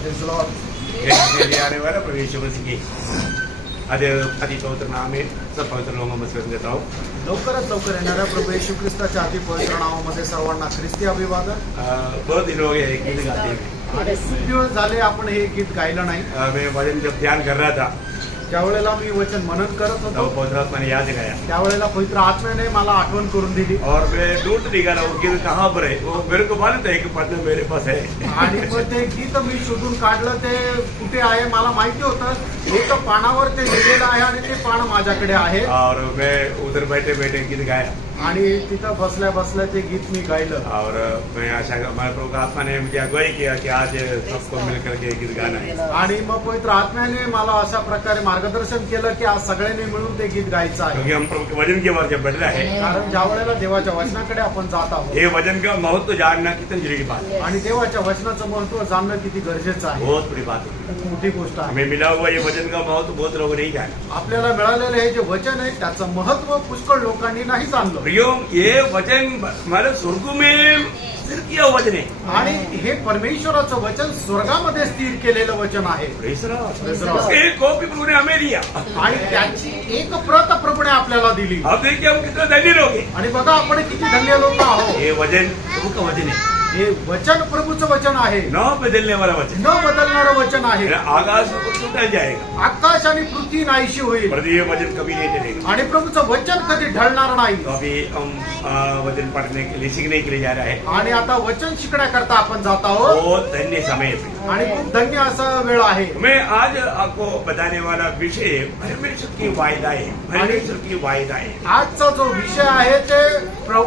Praise the Lord. लिए आने वाला प्रभु यीशु मसीह की अति पवित्र नाम में सब पवित्र लोगों में स्मरण देता हूँ. लवकरात लवकर येणाऱ्या प्रभु येशू ख्रिस्ताच्या अति पवित्र नावामध्ये सर्वांना ख्रिस्ती अभिवादन. बहुत दिन हो गए गीत गाते हुए. आणि खूप दिवस झाले आपण हे गीत गायलं नाही. मैं भजन जब ध्यान कर रहा था ज्यावेळेला मी वचन मनन करत तो होतो पवित्र आत्मा ने याद दिलाया त्यावेळेला पवित्र आत्म्याने मला आठवण करून दिली. और मैं ढूंढ निकाला वो गीत कहाँ पर है. वो मेरे को मालूम था कि पटना मेरे पास है. आणि मग ते गीत मी शोधून काढलं ते कुठे आहे मला माहिती होतं. एक पानावर ते लिहिलेलं आहे आणि ते पान माझ्याकडे आहे. और मैं उधर बैठे बैठे गीत गाया आणि तिथं बसल्या बसल्या ते गीत मी गायलं. और मैं आशा हमारे प्रभु का आत्मा ने मुझे अगुवाई किया कि आज सबको मिलकर के गीत गाना है. आणि मग पवित्र आत्म्याने मला अशा प्रकारे मार्गदर्शन केलं की आज सगळ्यांनी मिळून ते गीत गायचं आहे. क्योंकि हम प्रभु के वचन के बारे में बढ़ रहा है. कारण ज्या वेळेला देवाच्या वचनाकडे आपण जात आहोत ये वचन का महत्व जानना कितनी जरूरी बात है. आणि देवाच्या वचनाचं महत्व जाणणं किती गरजेचं आहे. बहुत बड़ी बात है. खूप मोठी गोष्ट आहे. हमें मिला हुआ ये वचन का महत्व बहुत लोग नहीं जाना. आपल्याला मिळालेलं हे जे वचन आहे त्याचं महत्व पुष्कळ लोकांनी नाही जाणलं. प्रियो ये वचन हमारे स्वर्ग में स्थिर किया वचन है. आणि हे परमेश्वराचं वचन स्वर्गामध्ये स्थिर केलेलं वचन आहे. Praise the Lord. एक कॉपी प्रभु ने हमें दिया. आणि त्याची एक प्रत प्रभूने आपल्याला दिली. अब देखिए हम कितने धन्य लोग हैं. आणि बघा आपण किती धन्य लोक आहोत. ये वचन प्रभु का वचन है. हे वचन प्रभूचं वचन आहे. न बदलने वाला वचन. न बदलणारं वचन आहे. आकाश में कुछ टूट जाएगा आकाश आणि पृथ्वी नाहीशी होईल पर ये वचन कभी नहीं चलेगा. आणि प्रभूचं वचन कधी ढळणार नाही. तो अभी हम वचन पढ़ने के लिए सीखने के लिए जा रहे हैं. आणि आता वचन शिकण्याकरता आपण जात आहोत. बहुत धन्य समय है. आणि खूप धन्य असा वेळ आहे. मैं आज आपको बताने वाला विषय परमेश्वर की वायदाएं. परमेश्वर की वायदाएं आजचा जो विषय आहे ते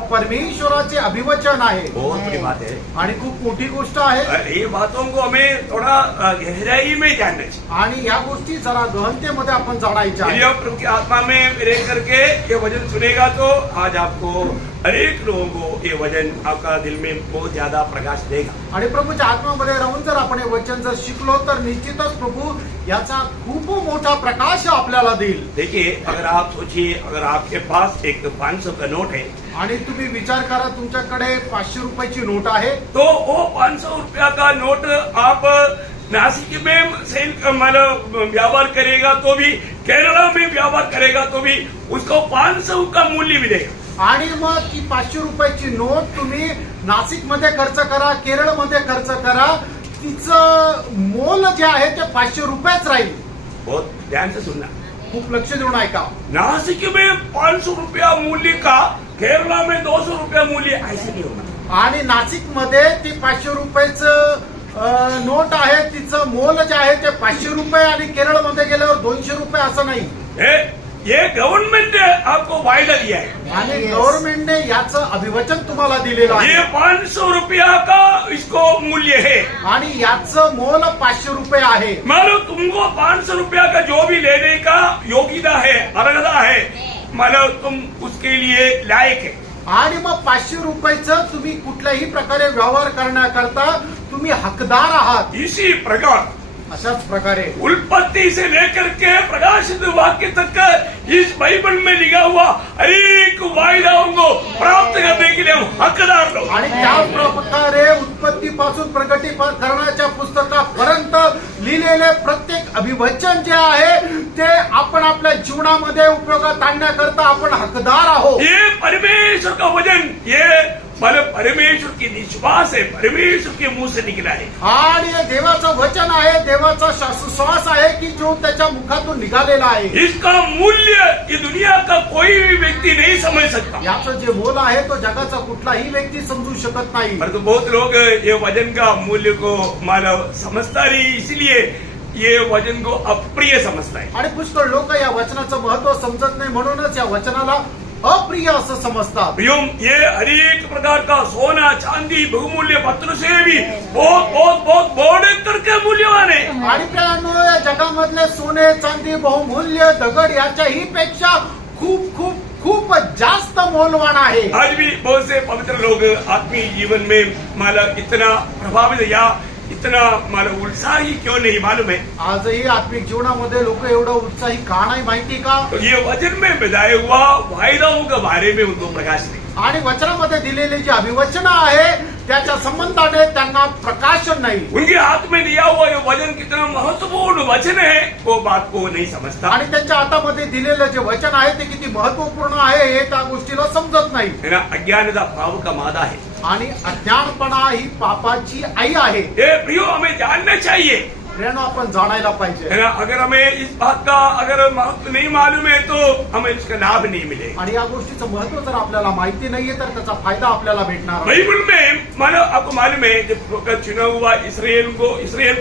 परमेश्वराचे अभिवचन आहे. बहुत बड़ी बात है. आणि खूप मोठी गोष्ट आहे. ये बातों को हमें थोड़ा गहराई में जानना चाहिए. आणि या गोष्टी जरा गहनतेमध्ये आपण जाणायच्या यदि आहेत. आप प्रभु की आत्मा में रह करके ये वचन सुनेगा तो आज आपको अनेक लोगों को ये वचन आपका दिल में बहुत ज्यादा प्रकाश देगा. आणि प्रभूच्या आत्म्यामध्ये राहून जर आपण हे वचन जर शिकलो तर निश्चितच प्रभू याचा खूप मोठा प्रकाश आपल्याला देईल. देखिए अगर आप सोचिए अगर आपके पास एक 500 का नोट है आणि तुम्ही विचार करा तुमच्याकडे 500 रुपयाची नोट आहे. तो वो 500 रुपया का नोट आप नासिक में सेल मतलब व्यापार करेगा तो भी केरला में व्यापार करेगा तो भी उसको 500 का मूल्य मिलेगा. आणि मग ती 500 रुपयाची नोट तुम्ही नाशिकमध्ये खर्च करा केरळमध्ये खर्च करा तिचं मोल जे आहे ते 500 रुपयाच राहील. बहुत ध्यान से सुनना. खूप लक्ष देऊन ऐका. नासिक में 500 रुपया मूल्य का केरला में 200 रुपया मूल्य ऐसे नहीं होगा. आणि नाशिकमध्ये ती 500 रुपयाचं नोट आहे तिचं मोल जे आहे ते 500 रुपये आणि केरळमध्ये गेल्यावर 200 रुपये असं नाही. ये गवर्नमेंट ने आपको वायदा दिया है. आणि गव्हर्नमेंटने याचं अभिवचन तुम्हाला दिलेलं आहे. ये 500 रुपया का इसको मूल्य है. आणि याचं मोल 500 रुपये आहे. मानो तुमको 500 रुपया का जो भी लेने का योग्यता है अर्हता है मानो तुम उसके लिए लायक है. आणि मग 500 रुपयाचं तुम्ही कुठल्याही प्रकारे व्यवहार करण्याकरता तुम्ही हकदार आहात. इसी प्रकार अशाच प्रकारे उत्पत्ति से लेकर के प्रकाशित वाक्य तक इस बाइबल में लिखा हुआ अनेक वायदाओं को प्राप्त करने के लिए हम हकदार लोग. आणि त्याच प्रकारे उत्पत्तीपासून प्रकटीकरणाच्या पुस्तकापर्यंत लिहिलेले प्रत्येक अभिवचन जे आहे ते आपण आपल्या जीवनामध्ये उपयोगात आणण्याकरता आपण हकदार आहोत. ये परमेश्वर का वचन ये मतलब परमेश्वर की विश्वास है. परमेश्वर के मुंह से निकला है. आणि हे देवाचं वचन आहे देवाचा श्वास आहे की जो त्याच्या मुखातून निघालेला आहे. इसका मूल्य ये दुनिया का कोई भी व्यक्ति नहीं समझ सकता. याचं जे मोल आहे तो जगाचा कुठलाही व्यक्ती समजू शकत नाही. परंतु बहुत लोग ये वचन का मूल्य को मानव समझता नहीं इसलिए ये वचन को अप्रिय समझता है. आणि पुष्कळ लोक या वचनाचं महत्व समजत नाही म्हणूनच या वचनाला अप्रिय असं समजतात. प्रियम ये अनेक प्रकार का सोना चांदी बहुमूल्य पत्र से भी बहुत बहुत बहुत बढ़ करके मूल्यवान है. आणि त्यामुळे या जगामधले सोने चांदी बहुमूल्य दगड याच्याही पेक्षा खूप खूप खूप जास्त मोलवान आहे. आज भी बहुत से पवित्र लोग आत्मीय जीवन में माला इतना प्रभावित या इतना माला उत्साही क्यों नहीं मालूम है. आजही आत्मिक जीवनामध्ये लोक एवढं उत्साही का नाही माहिती का. तो ये वचन में बताया हुआ वायदाओं के बारे में उनको प्रकाश नहीं. आणि वचनामध्ये दिलेली जी अभिवचन आहे त्याच्या संबंधाने त्यांना प्रकाशन नाही उनके हाथ में दिया हुआ ये वचन कितना महत्वपूर्ण वचन है वो बात को नहीं समझता आणि त्यांच्या हातामध्ये दिलेलं जे वचन आहे ते किती महत्वपूर्ण आहे हे त्या गोष्टीला समजत नाही है ना। अज्ञानता पाप का मादा है। आणि अज्ञानपणा ही पापाची आई आहे ये प्रियो हमें जानना चाहिए, प्रियानो आपण जाणायला पाहिजे। है ना। अगर हमें इस बात का अगर महत्व नहीं मालूम है तो हमें इसका लाभ नहीं मिलेगा। आणि या गोष्टीचं महत्व जर आपल्याला माहिती नाहीये तर त्याचा फायदा आपल्याला भेटणार नाही। बाइबल में मानो आपको मालूम है जब चुना हुआ इसराइल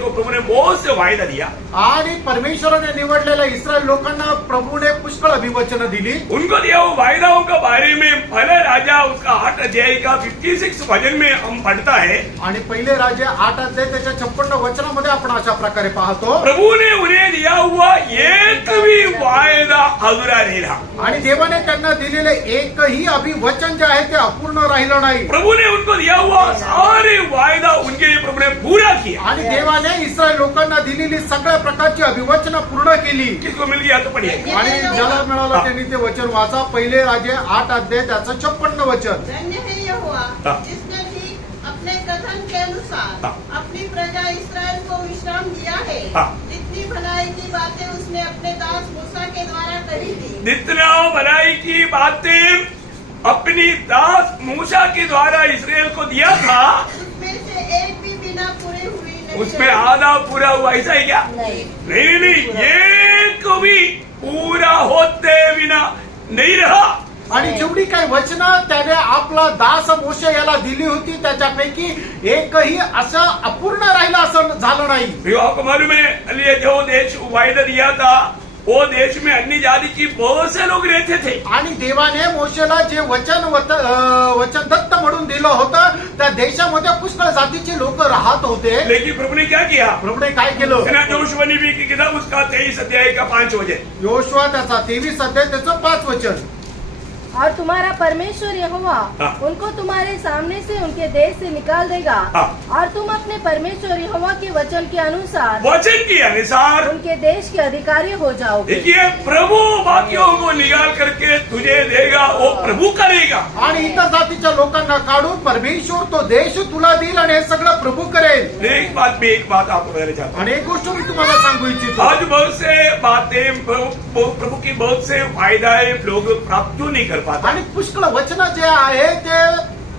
को प्रभु ने बहुत से वायदा दिया आणि परमेश्वराने निवडलेल्या इस्रायल लोकांना प्रभूने पुष्कळ अभिवचन दिली। उनको दिया हुआ वायदाओं के बारे में पहले राजा उसका 8 अध्याय का 56 वचन में हम पढ़ता है। आणि पहिले राजे 8 अध्याय त्याच्या 56 वचनामध्ये आपण अशा प्रकारे पाहतो, प्रभु ने उन्हें दिया हुआ एक भी वायदा अधूरा नहीं रहा। आणि देवाने त्यांना दिलेले एकही अभिवचन जे आहे ते अपूर्ण राहिलं नाही। प्रभु ने उनको दिया हुआ सारे वायदा उनके लिए प्रभु ने पूरा किया। आणि देवाने इस्रायल लोकांना दिलेली सगळ्या प्रकारची अभिवचन पूर्ण केली। किसको मिल गया तो पढ़िए। आणि ज्याला मिळालं त्यांनी ते वचन वाचा, पहिले राजे 8 अध्याय त्याचं 56 वचन। धन्य है यहोवा जिसने भी अपने कथन के अनुसार अपनी प्रजा इस्राएल को विश्राम दिया है। जितनी भलाई की बातें उसने अपने दास मूसा के द्वारा कही थी, जितना भलाई की बातें अपनी दास मूसा के द्वारा इसराइल को दिया था उसमें से एक भी बिना पूरी हुई नहीं उसमें रही। आधा पूरा हुआ, ऐसा है क्या? नहीं नहीं, एक भी पूरा होते बिना नहीं रहा। आणि जेवढी काही वचनं त्याने आपला दास मोशे याला दिली होती त्याच्यापैकी एकही असं अपूर्ण राहिलं असं झालं नाही। भैया आपको मालूम है अली जो देश वायदा दिया था वो देश में अन्य जाति की बहुत से लोग रहते थे। आणि देवाने मोशेला जे वचन दत्त म्हणून दिलं होतं त्या देशामध्ये पुष्कळ जातीचे लोक राहत होते। लेकिन प्रभु ने क्या किया? प्रभूने काय केलं? है ना, जोशुआ नबी की किताब उसका 23 अध्याय का 5 वचन। योशुआ त्याचा 23 अध्याय त्याचं 5 वचन। और तुम्हारा परमेश्वर यहोवा उनको तुम्हारे सामने से उनके देश से निकाल देगा और तुम अपने परमेश्वर यहोवा के वचन के अनुसार उनके देश के अधिकारी हो जाओगे। देखिए प्रभु वाक्यों को निकाल करके तुझे देगा, वो प्रभु करेगा। आणि इतर जातीच्या लोकांना काढून परमेश्वर तो देश तुला देईल आणि हे सगळं प्रभु करेल। एक बात आपको बताना चाहता हूँ। आणि एक गोष्ट मी तुम्हाला सांगू इच्छितो, आज बहुत से बातें प्रभु की बहुत से फायदाएं लोग प्राप्त क्यों नहीं कर पाते? आणि पुष्कळ वचन जे आहे ते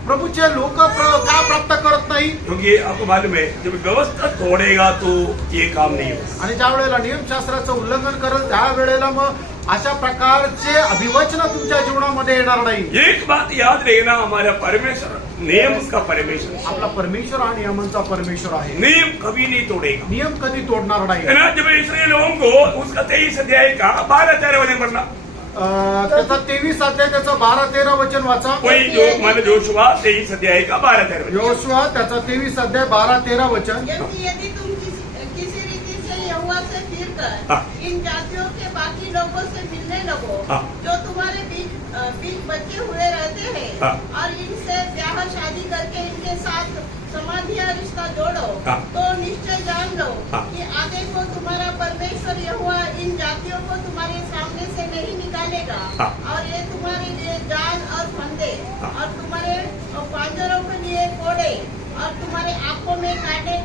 प्रभूचे लोक का प्राप्त करत नाही? क्योंकि आपको मालूम है जब व्यवस्था तोड़ेगा तो ये काम नहीं होगा। आणि ज्या वेळेला नियमशास्त्राचं उल्लंघन करेल त्या वेळेला मग अशा प्रकारचे अभिवचन तुमच्या जीवनामध्ये येणार नाही। एक बात याद रखना, हमारा परमेश्वर नियम का परमेश्वर, आपला परमेश्वर आणि नियमांचा परमेश्वर आहे। नियम कभी नहीं तोड़ेगा। नियम कधी तोडणार नाही। है ना। जब इसराइल लोगों को उसका 23 अध्याय का 12-13 वचन पढ़ना, त्याचा 23 अध्याय त्याचा 12-13 वचन वाचा। वही जो मान जोशुआ 23 अध्याय का 12-13 वचन। योशुआ त्याचा 23 अध्याय 12-13 वचन। यदि तुम किसी रीति से यहोवा से फिरकर इन जातियों के बाकी लोगों से मिलने लगो जो तुम्हारे बीच बचे हुए रहते हैं और इनसे ब्याह शादी करके इनके साथ समाधि या रिश्ता जोड़ो, तो निश्चय जान लो कि आगे को तुम्हारा परमेश्वर यहोवा इन जातियों को तुम्हारे सामने से नहीं निकालेगा और ये तुम्हारे लिए जान और फंदे और तुम्हारे पांजरों के लिए कोड़े और तुम्हारे आंखों में काटे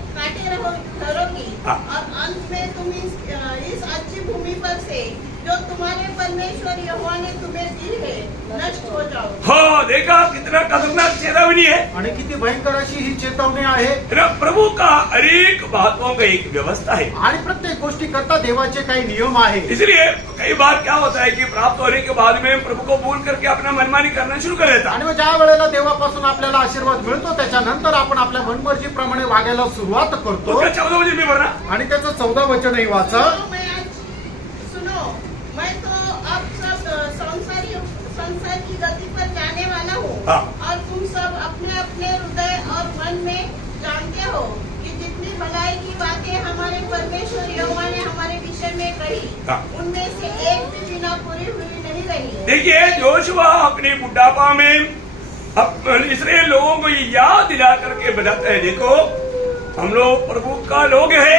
ठहरोगी और अंत में तुम इस अच्छी भूमि पर से जो तुम्हारे परमेश्वर यहोवा ने तुम्हें दी है नष्ट हो जाओ। हाँ, देखा कितना खतरनाक चेतावनी है। आणि किती भयंकर अशी ही चेतावणी आहे। प्रभु का हर एक बातों का एक व्यवस्था है आणि प्रत्येक गोष्टी करता देवाचे काही नियम आहे। इसलिए कई बार क्या होता है कि प्राप्त होने के बाद में प्रभु को भूल करके अपना मनमानी करना शुरू कर देता है। आणि मग ज्या वेळेला देवापासून आपल्याला आशीर्वाद मिळतो त्याच्यानंतर आपण आपल्या मनमर्जीप्रमाणे वागायला सुरुवात करतो। उसका 14 वचन में पढ़ना, आणि त्याचं 14 वचनही वाचा। सुनो, मैं तो अब सब संसार की गति पर जाने वाला हूँ और तुम सब अपने अपने हृदय और मन में जानते हो कि जितनी भलाई की बातें हमारे परमेश्वर यहोवा ने हमारे विषय में कही उनमें से एक भी बिना पूरी हुई नहीं रही। देखिए जोशुआ अपने बुढ़ापा में इसराइल लोगों को ये याद दिला करके बताता है, देखो हम लोग प्रभु का लोग है,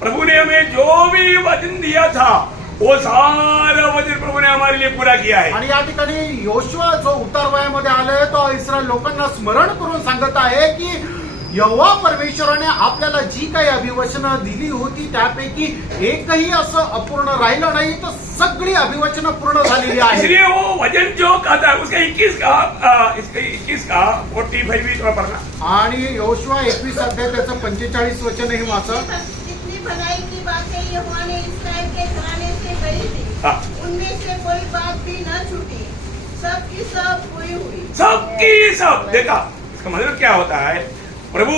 प्रभु ने हमें जो भी वचन दिया था वो सारा वचन प्रभु ने हमारे लिए पूरा किया है. आणि या ठिकाणी योशुआ जो उतार वयामध्ये आलाय तो इस्रायल लोकांना स्मरण करून सांगत आहे की यहोवा परमेश्वराने आपल्याला जी काही अभिवचनं दिली होती त्यापैकी एकही असं अपूर्ण राहिलं नाही, तर सगळी अभिवचनं पूर्ण झालेली आहेत. इसलिए वो वचन जो कहता है उसका 21 का 45 भी थोड़ा पढ़ना. आणि योशुआ 21 अध्याय त्याचं 45 वचन ही वाचा. जितनी भलाई की बातें यहोवा ने इस्राएल के घराने से कही थी, हाँ. उनमें से कोई बात भी न छूटी, सब की सब पूरी हुई. सबकी सब. देखा इसका मतलब क्या होता है? प्रभु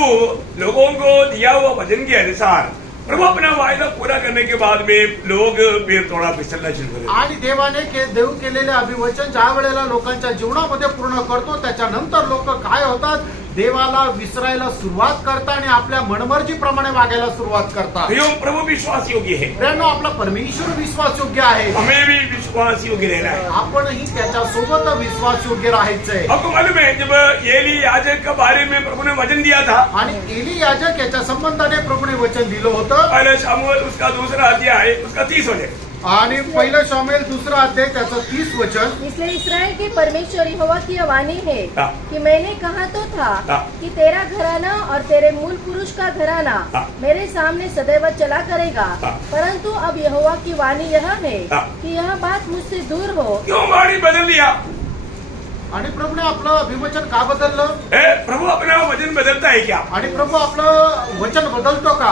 लोगों को दिया हुआ वचन के अनुसार प्रभु अपना वायदा पूरा करने के बाद में लोग फिर थोड़ा फिसलना शुरू कर देते. आणि देवाने देव केलेले अभिवचन ज्या वेळेला लोकांच्या जीवनामध्ये पूर्ण करतो त्याच्यानंतर लोक काय होतात, देवाला विसरायला सुरुवात करतात आणि आपल्या मनमर्जीप्रमाणे वागायला सुरुवात करतात. प्रभु विश्वास योग्य है. प्रेरणा आपला परमेश्वर विश्वास योग्य आहे. हमें भी विश्वास योग्य रहना है. आपणही त्याच्यासोबत विश्वास योग्य राहायचंय. आपको मालूम है जब एली याजक के बारे में प्रभु ने वचन दिया था, आणि एली याजक याच्या संबंधाने प्रभूने वचन दिलं होतं. पहले शमूएल उसका दूसरा अध्याय है, उसका 30 वचन. आणि पहिलं शामुएल दुसरा अध्याय त्याचं 30 वचन. इसलिए इस्राएल के परमेश्वर यहोवा की यह वाणी है हाँ. कि मैंने कहा तो था हाँ. कि तेरा घराना और तेरे मूल पुरुष का घराना हाँ. मेरे सामने सदैव चला करेगा. हाँ. परंतु अब यहोवा की वाणी यह है हाँ. कि यह बात मुझसे दूर हो. क्यों वाणी बदल दिया? आणि प्रभूने आपलं अभिवचन का बदललं? प्रभु अपना वचन बदलता है क्या? आणि प्रभू आपलं वचन बदलतो का?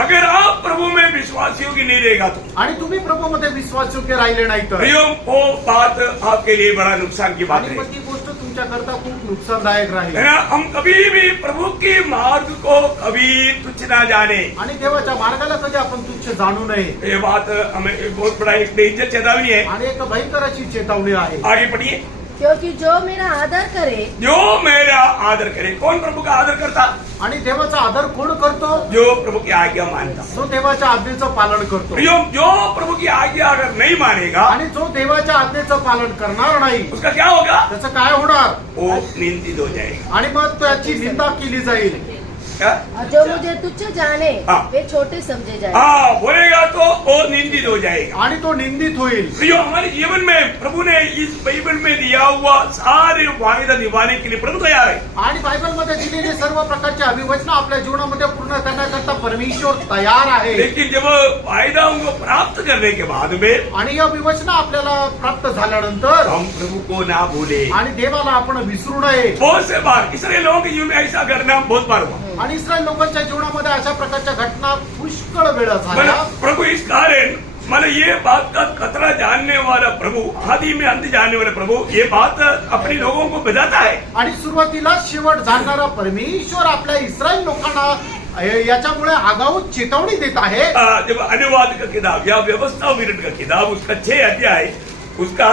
अगर आप प्रभु में विश्वास योग्य नहीं रहेगा तो, आणि तुम्ही प्रभू मध्ये विश्वास योग्य राहिले नाही तर, वो बात आपके लिए बड़ा नुकसान की बात आणि है. मग ती गोष्ट तुमच्याकरता खूप नुकसानदायक राहील. है ना? हम कभी भी प्रभु के मार्ग को कभी तुच्छ ना जाने. आणि देवाच्या मार्गाला कधी आपण तुच्छ जाणू नये. ये बात हमें एक बहुत बड़ा एक डेंजर चेतावनी है. आणि एक भयंकर अशी चेतावणी आहे. आगे पढ़िए. क्योंकि जो मेरा आदर करे, जो मेरा आदर करे. कौन प्रभु का आदर करता? आणि देवाचा आदर कोण करतो? जो प्रभु की आज्ञा मानता. जो देवाच्या आज्ञेचं पालन करतो. जो प्रभु की आज्ञा अगर नहीं मानेगा, आणि जो देवाच्या आज्ञेचं पालन करणार नाही, उसका क्या होगा? त्याचं काय होणार? वो निंदित हो जाएगा. आणि मग त्याची निंदा केली जाईल. क्या? और जो मुझे तुच्छ जाने हाँ. वे छोटे समझे जाए. हाँ, बोलेगा तो वो निंदित हो जाएगा. आणि तो निंदित होईल. जो हमारे जीवन में प्रभु ने इस बाइबल में दिया हुआ सारे वायदा निभाने के लिए प्रभु तैयार है. आणि बायबलमध्ये दिलेली सर्व प्रकारची अभिवचनं आपल्या जीवनामध्ये पूर्ण करण्याकरता परमेश्वर तयार आहे. लेकिन जब वायदा उनको प्राप्त करने के बाद में आणि या अभिवचनं आपल्याला प्राप्त झाल्यानंतर हम प्रभु को ना भूले. आणि देवाला आपण विसरू नये. बहुत से बार इसराइल लोगों के जीवन में ऐसा करना बहुत बार हुआ. आणि इस्रायल लोकांच्या जीवनामध्ये अशा प्रकारच्या घटना पुष्कळ वेळा झाल्या. प्रभु इस कारण मतलब ये बात का खतरा जानने वाला प्रभु, आदि में अंत जानने वाला प्रभु, ये बात अपने लोगों को बताता है. आणि सुरुवातीला शेवट जाणणारा परमेश्वर आपल्या इस्रायल लोकांना याच्यामुळे आगाऊ चेतावणी देत आहे. जब अनुवाद का किताब या व्यवस्था विवरण का किताब उसका 6 अध्याय उसका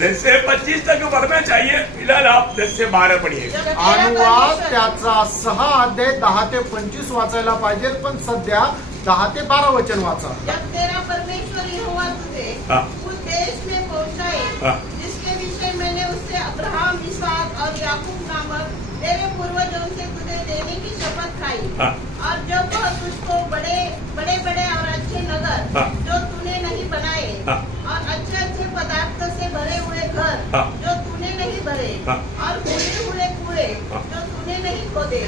10 से 25 तक पढ़ना चाहिए. फिलहाल आप 10 से 12 पढ़िए. अनुवाद त्याचा 6 अध्याय 10 ते 25 वाचायला पाहिजे, पण सध्या 10 ते 12 वचन वाचा. जब तेरा परमेश्वर यहोवा तुझे हाँ. उस देश में पहुंचाए हाँ. जिसके विषय मैंने उससे अब्राहम, इसहाक और याकूब नामक तेरे पूर्वजों से तुझे देने की शपथ खाई. हाँ. और जब वह तुझको बड़े बड़े और अच्छे नगर हाँ. जो तूने नहीं बनाए हाँ. और अच्छे अच्छे पदार्थ से भरे हुए घर हाँ. जो तूने नहीं भरे हाँ. और खुले हुए कुएं हाँ. जो तूने नहीं खोदे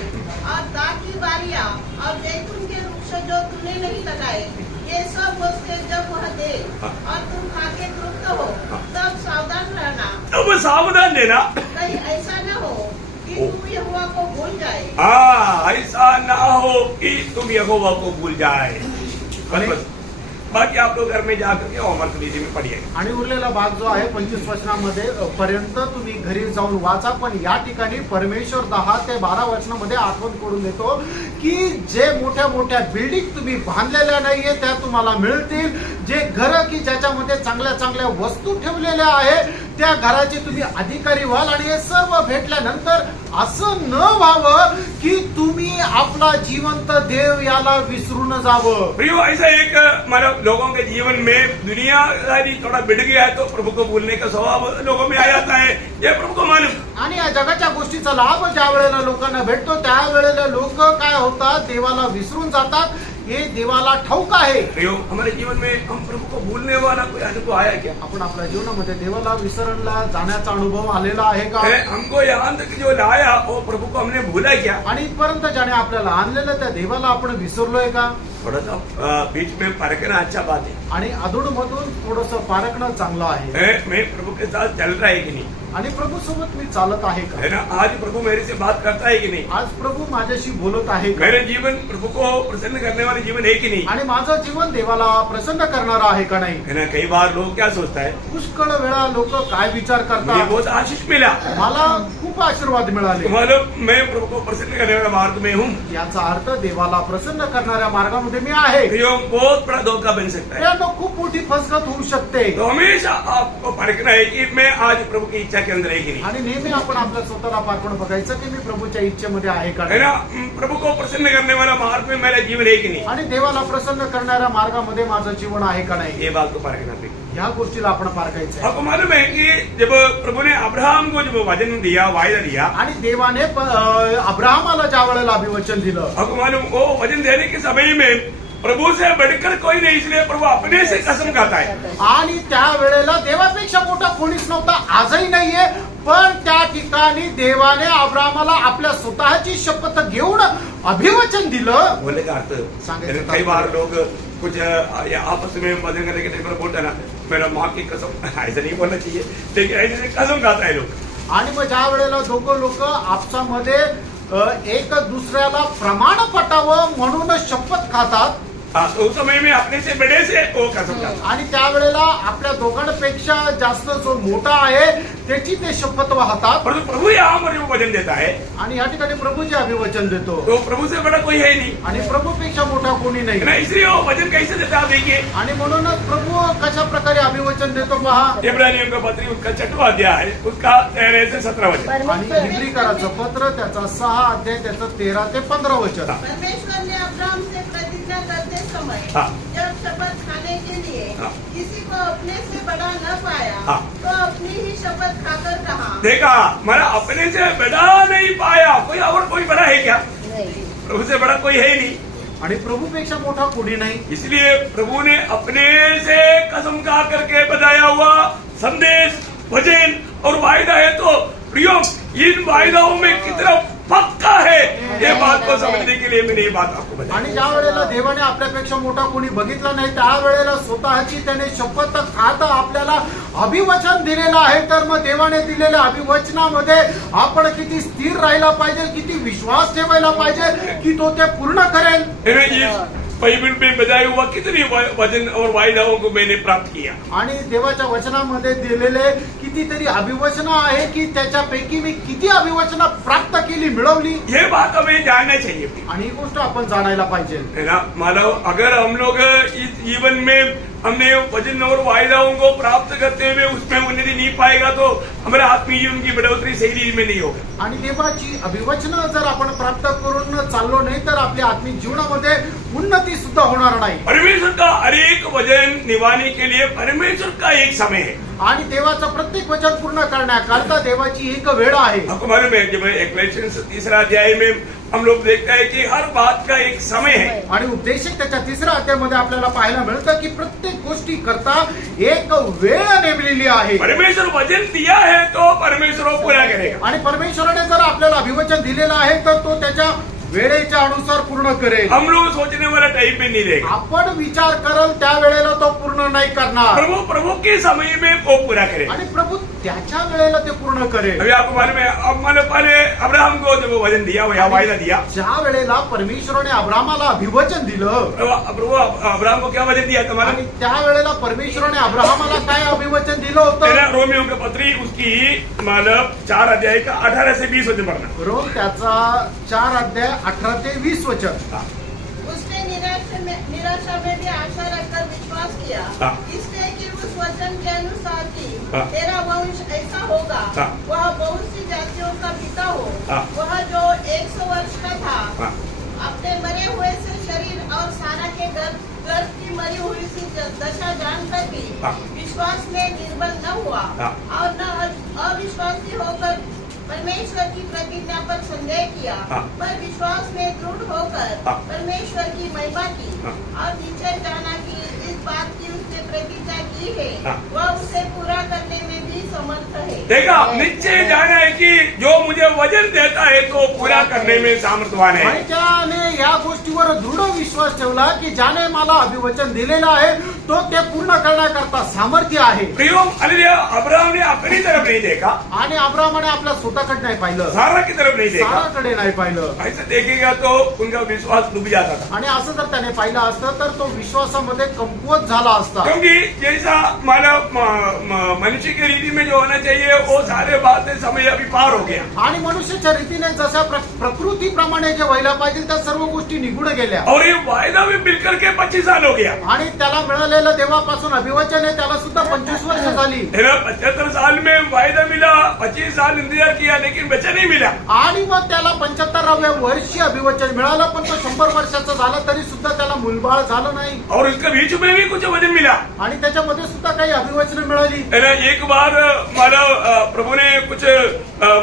और दाख की बारियां और जैतून के वृक्ष जो तूने नहीं लगाए, ये सब वस्तुएं जब वह दे हाँ. और तुम खाके तृप्त हो, तब सावधान रहना, तब सावधान देना. कहीं ऐसा न हो कि तू यहोवा को भूल जाए. ऐसा ना हो कि तुम यहोवा को भूल जाए. बस बाकी आप लोग घर में जाकर के होमवर्क लीजिए में पढ़िए. आणि उरलेला भाग जो आहे 25 वचनामध्ये पर्यंत तुम्ही घरी जाऊन वाचा. पण या ठिकाणी परमेश्वर 10 ते 12 वचनामध्ये आठवण करून देतो की जे मोठ्या मोठ्या बिल्डिंग तुम्ही बांधलेल्या नाहीये त्या तुम्हाला मिळतील. जे घर की ज्याच्यामध्ये चांगल्या चांगल्या वस्तू ठेवलेल्या आहे त्या घराचे तुम्ही अधिकारी व्हाल. आणि हे सर्व भेटल्यानंतर असं न व्हावं की तुम्ही आपला जिवंत देव याला विसरून जावं. प्रियो, ऐसा एक मतलब लोगों के जीवन में दुनियादारी थोड़ा बिड़ गया है तो प्रभु को भूलने का स्वभाव लोगों में आ जाता है. ये प्रभु को मालूम. आणि या जगाच्या गोष्टीचा लाभ ज्या वेळेला लोकांना भेटतो त्यावेळेला लोक काय होतात, देवाला विसरून जातात. हे देवाला ठाऊक आहे. प्रियो, हमारे जीवन में हम प्रभु को भूलने वाला कोई अनुभव आया क्या? आपण आपल्या जीवनामध्ये देवाला विसरणला जाण्याचा अनुभव आलेला आहे का? हमको यहाँ तक जो लाया वो प्रभु को हमने भूला क्या? आणि इथपर्यंत ज्याने आपल्याला आणलेलं त्या देवाला आपण विसरलोय का? थोड़ा सा बीच में परखना अच्छा बात है. आणि अधून मधून थोडस पारखणं चांगलं आहे. मैं प्रभु के साथ चल रहा है कि नहीं? आणि प्रभू सोबत मी चालत आहे का? है ना? आज प्रभु मेरे से बात करता है कि नहीं? आज प्रभू माझ्याशी बोलत आहे का? मेरे जीवन प्रभु को प्रसन्न करने वाले जीवन है कि नहीं? आणि माझं जीवन देवाला प्रसन्न करणारा आहे का नाही? है ना? कई बार लोग क्या सोचता है, पुष्कळ वेळा लोक काय विचार मुझे करतात, बहुत आशीष मिला, मला खूप आशीर्वाद मिळाले, तुम्हाला मैं प्रभु को प्रसन्न करने वाला मार्ग में हूँ. याचा अर्थ देवाला प्रसन्न करणाऱ्या मार्गामध्ये मी आहे. प्रियो, बहुत बड़ा धोखा बन सकता है. यानं खूप मोठी फसगत होऊ शकते. तो हमेशा आपको परखना है कि मैं आज प्रभु की इच्छा के अंदर है कि नहीं. आणि नेहमी आपण आपल्या स्वतःला पारखून बघायचं की मी प्रभूच्या इच्छेमध्ये आहे का है ना? नाही. प्रभु को प्रसन्न करने वाला मार्ग में मेरा जीवन है कि नहीं. आणि देवाला प्रसन्न करणाऱ्या मार्गामध्ये माझं जीवन आहे का नाही. ये बात को परखना है. ह्या गोष्टीला आपण पारखायचं आहे. आपको मालूम है कि जब प्रभु ने अब्राहम को जब वचन दिया, वायदा दिया, आणि देवाने अब्राहमाला ज्या वेळेला अभिवचन दिलं, आपको मालूम वो वचन देने के समय में प्रभु से बढ़कर कोई नहीं, इसलिए प्रभु अपने से कसम खाता है. आणि त्या वेळेला देवापेक्षा मोठा कोणीच नव्हता, आजही नाहीये. पण त्या ठिकाणी देवाने अब्राहमाला आपल्या स्वतःची शपथ घेऊन अभिवचन दिलं. बोलने का अर्थ, सांगायचं कई बार लोग कुछ आपस में वचन करने के टाइम पर बोलता है ना, मेरा माँ की कसम, ऐसा नहीं बोलना चाहिए, लेकिन ऐसे कसम खाता है लोग. आणि मग ज्या वेळेला दोघं लोक आपसामध्ये एक दुसऱ्याला प्रमाण पटावं म्हणून शपथ खातात, तो उस समय में अपने से बड़े से वो कसम खाता. आणि त्यावेळेला आपल्या दोघांपेक्षा जास्त जो मोठा आहे त्याची ते शपथ वाहतात. परंतु प्रभु यहाँ पर जो वचन देता है, आणि या ठिकाणी प्रभू जे अभिवचन देतो, तो प्रभु से बड़ा कोई है नहीं. आणि प्रभूपेक्षा मोठा कोणी है नाही. ना? इसलिए वो वचन कैसे देता आप देखिए. आणि म्हणूनच प्रभू कशा प्रकारे अभिवचन देतो पहा. इब्रानियों का पत्री उसका 6वां अध्याय है, उसका 13 से 17 वचन. आणि हिब्रीकराचं पत्र त्याचा 6 अध्याय त्याचं 13 ते 15 वचन. परमेश्वर ने अब्राहम से प्रतिज्ञा करते समय हाँ। जब शपथ खाने के लिए हाँ। किसी को अपने से बड़ा न पाया, हाँ। तो अपनी ही शपथ खाकर कहा, देखा, मैंने अपने से बड़ा नहीं पाया. कोई और कोई बड़ा है क्या? नहीं. प्रभु से बड़ा कोई है नहीं. आणि प्रभूपेक्षा मोठा कोणी नाही. इसलिए प्रभु ने अपने से कसम खा करके बताया हुआ संदेश, वचन और वायदा है. तो प्रियो, इन वायदाओं में कितना पक्का है, ये बात को समझने के लिए मैंने ये बात आपको बताई. आणि ज्या वेळेला देवाने आपल्यापेक्षा मोठा कोणी बघितला नाही त्यावेळेला स्वतःची त्याने शपथ खात आपल्याला अभिवचन दिलेलं आहे. तर मग देवाने दिलेल्या अभिवचनामध्ये आपण किती स्थिर राहायला पाहिजे, किती विश्वास ठेवायला पाहिजे की तो ते पूर्ण करेल. बाइबल में बताया हुआ कितनी वचन और वायदाओं को मैंने प्राप्त किया. आणि देवाच्या वचनामध्ये दिलेले कितीतरी अभिवचनं आहे की त्याच्यापैकी मी किती अभिवचनं प्राप्त केली, मिळवली. ये बात हमें जानना चाहिए. आणि ही गोष्ट आपण जाणायला पाहिजे. है ना? मानव, अगर हम लोग इस जीवन में हमने वचन और वायदाओं को प्राप्त करते हुए उसमें उन्नति नहीं पाएगा तो हमारे आत्मीय जीवन की बढ़ोतरी सही में नहीं होगा. आणि देवाची अभिवचनं जर आपण प्राप्त करून चाललो नाही तर आपल्या आत्मिक जीवनामध्ये उन्नती सुद्धा होणार नाही. परमेश्वर का हर एक वचन निभाने के लिए परमेश्वर का एक समय है. आणि देवाचं प्रत्येक वचन पूर्ण करण्याकरता देवाची एक वेळ आहे. आपको मालूम है, जब इक्लेसियास 3 अध्याय में हम लोग देखते हैं कि हर बात का एक समय है. आणि उपदेशक त्याच्या 3 अध्यायामध्ये आपल्याला पाहायला मिळतं की प्रत्येक गोष्टी करता एक वेळ नेमलेली आहे. परमेश्वर वचन दिया है तो परमेश्वर वो पूरा करेगा. आणि परमेश्वराने जर आपल्याला अभिवचन दिलेलं आहे तर तो त्याच्या वेळेच्या अनुसार पूर्ण करेल. हम लोग सोचने वाला टाइम में नहीं रहेगा. आपण विचार करल त्या वेळेला तो पूर्ण नाही करणार. प्रभु के समय में वो पूरा करेगा. आणि प्रभू त्याच्या वेळेला ते पूर्ण करेल. अभी आपको मालूम है, अब मालूम पहले अब्राहम को जब वचन दिया, वो वायदा दिया, ज्या वेळेला परमेश्वराने अब्राहमाला अभिवचन दिलं, प्रभु अब्राहम को क्या वचन दिया तुम्हारा? आणि त्या वेळेला परमेश्वराने अब्राहमाला काय अभिवचन दिलं होतं? रोमियो की पत्री उसकी मतलब 4 अध्याय का 18 से 20 वचन पढ़ना. रोम त्याचा 4 अध्याय 18 ते 20 वचन. उसने निराशा में भी आशा रखकर विश्वास किया, इसलिए कि उस वचन के अनुसार कि तेरा वंश ऐसा होगा, वह बहुत सी जातियों का पिता हो. वह जो 100 वर्ष का था, अपने मरे हुए से शरीर और सारा के गर्भ की मरी हुई सी दशा जानकर भी विश्वास में निर्बल न हुआ और न अविश्वासी होकर परमेश्वर की प्रतिज्ञा पर संदेह किया, पर विश्वास में दृढ़ होकर परमेश्वर की महिमा की और निश्चय जाना कि जिस बात की उसने प्रतिज्ञा की है वह उसे पूरा करने में भी समर्थ है। देखा, निश्चय जाना है कि जो मुझे वचन देता है तो पूरा करने में सामर्थ्यवान है. आणि त्याने या गोष्टीवर दृढ विश्वास ठेवला की ज्याने मला अभिवचन दिलेलं आहे तो ते पूर्ण करण्याकरता सामर्थ्य आहे. प्रियो, हालेलुया. अब्राहम ने अपनी तरफ नहीं देखा, आणि अब्राहमाने आपल्या स्वतःकडे नाही पाहिलं, सारा की तरफ नहीं देखा. साराकडे नाही पाहिलं. ऐसे देखेगा तो उनका विश्वास डूब जाता था. आणि असं जर त्याने पाहिलं असतं तर तो विश्वासामध्ये कमकुवत झाला असता. क्योंकि जैसा मानव मनुष्य की रीति में जो होना चाहिए वो सारे बातें समय अभी पार हो गया. आणि मनुष्याच्या रीतीने जशा प्रकृतीप्रमाणे जे व्हायला पाहिजे त्या सर्व गोष्टी निघून गेल्या. और ये वायदा भी मिलकर के 25 साल हो गया. आणि त्याला मिळालेलं देवापासून अभिवचन आहे त्याला सुद्धा 25 वर्ष झाली. 75 साल में वायदा मिला, 25 साल इंतजार किया लेकिन वचन नहीं मिला. आणि मग त्याला 75व्या वर्षी अभिवचन मिळालं पण तो 100 वर्षाचा झाला तरी सुद्धा त्याला मुलबाळ झालं नाही. और उसके बीच में भी कुछ वचन मिला. आणि त्याच्यामध्ये सुद्धा काही अभिवचन मिळाली. एक बार मानव प्रभु ने कुछ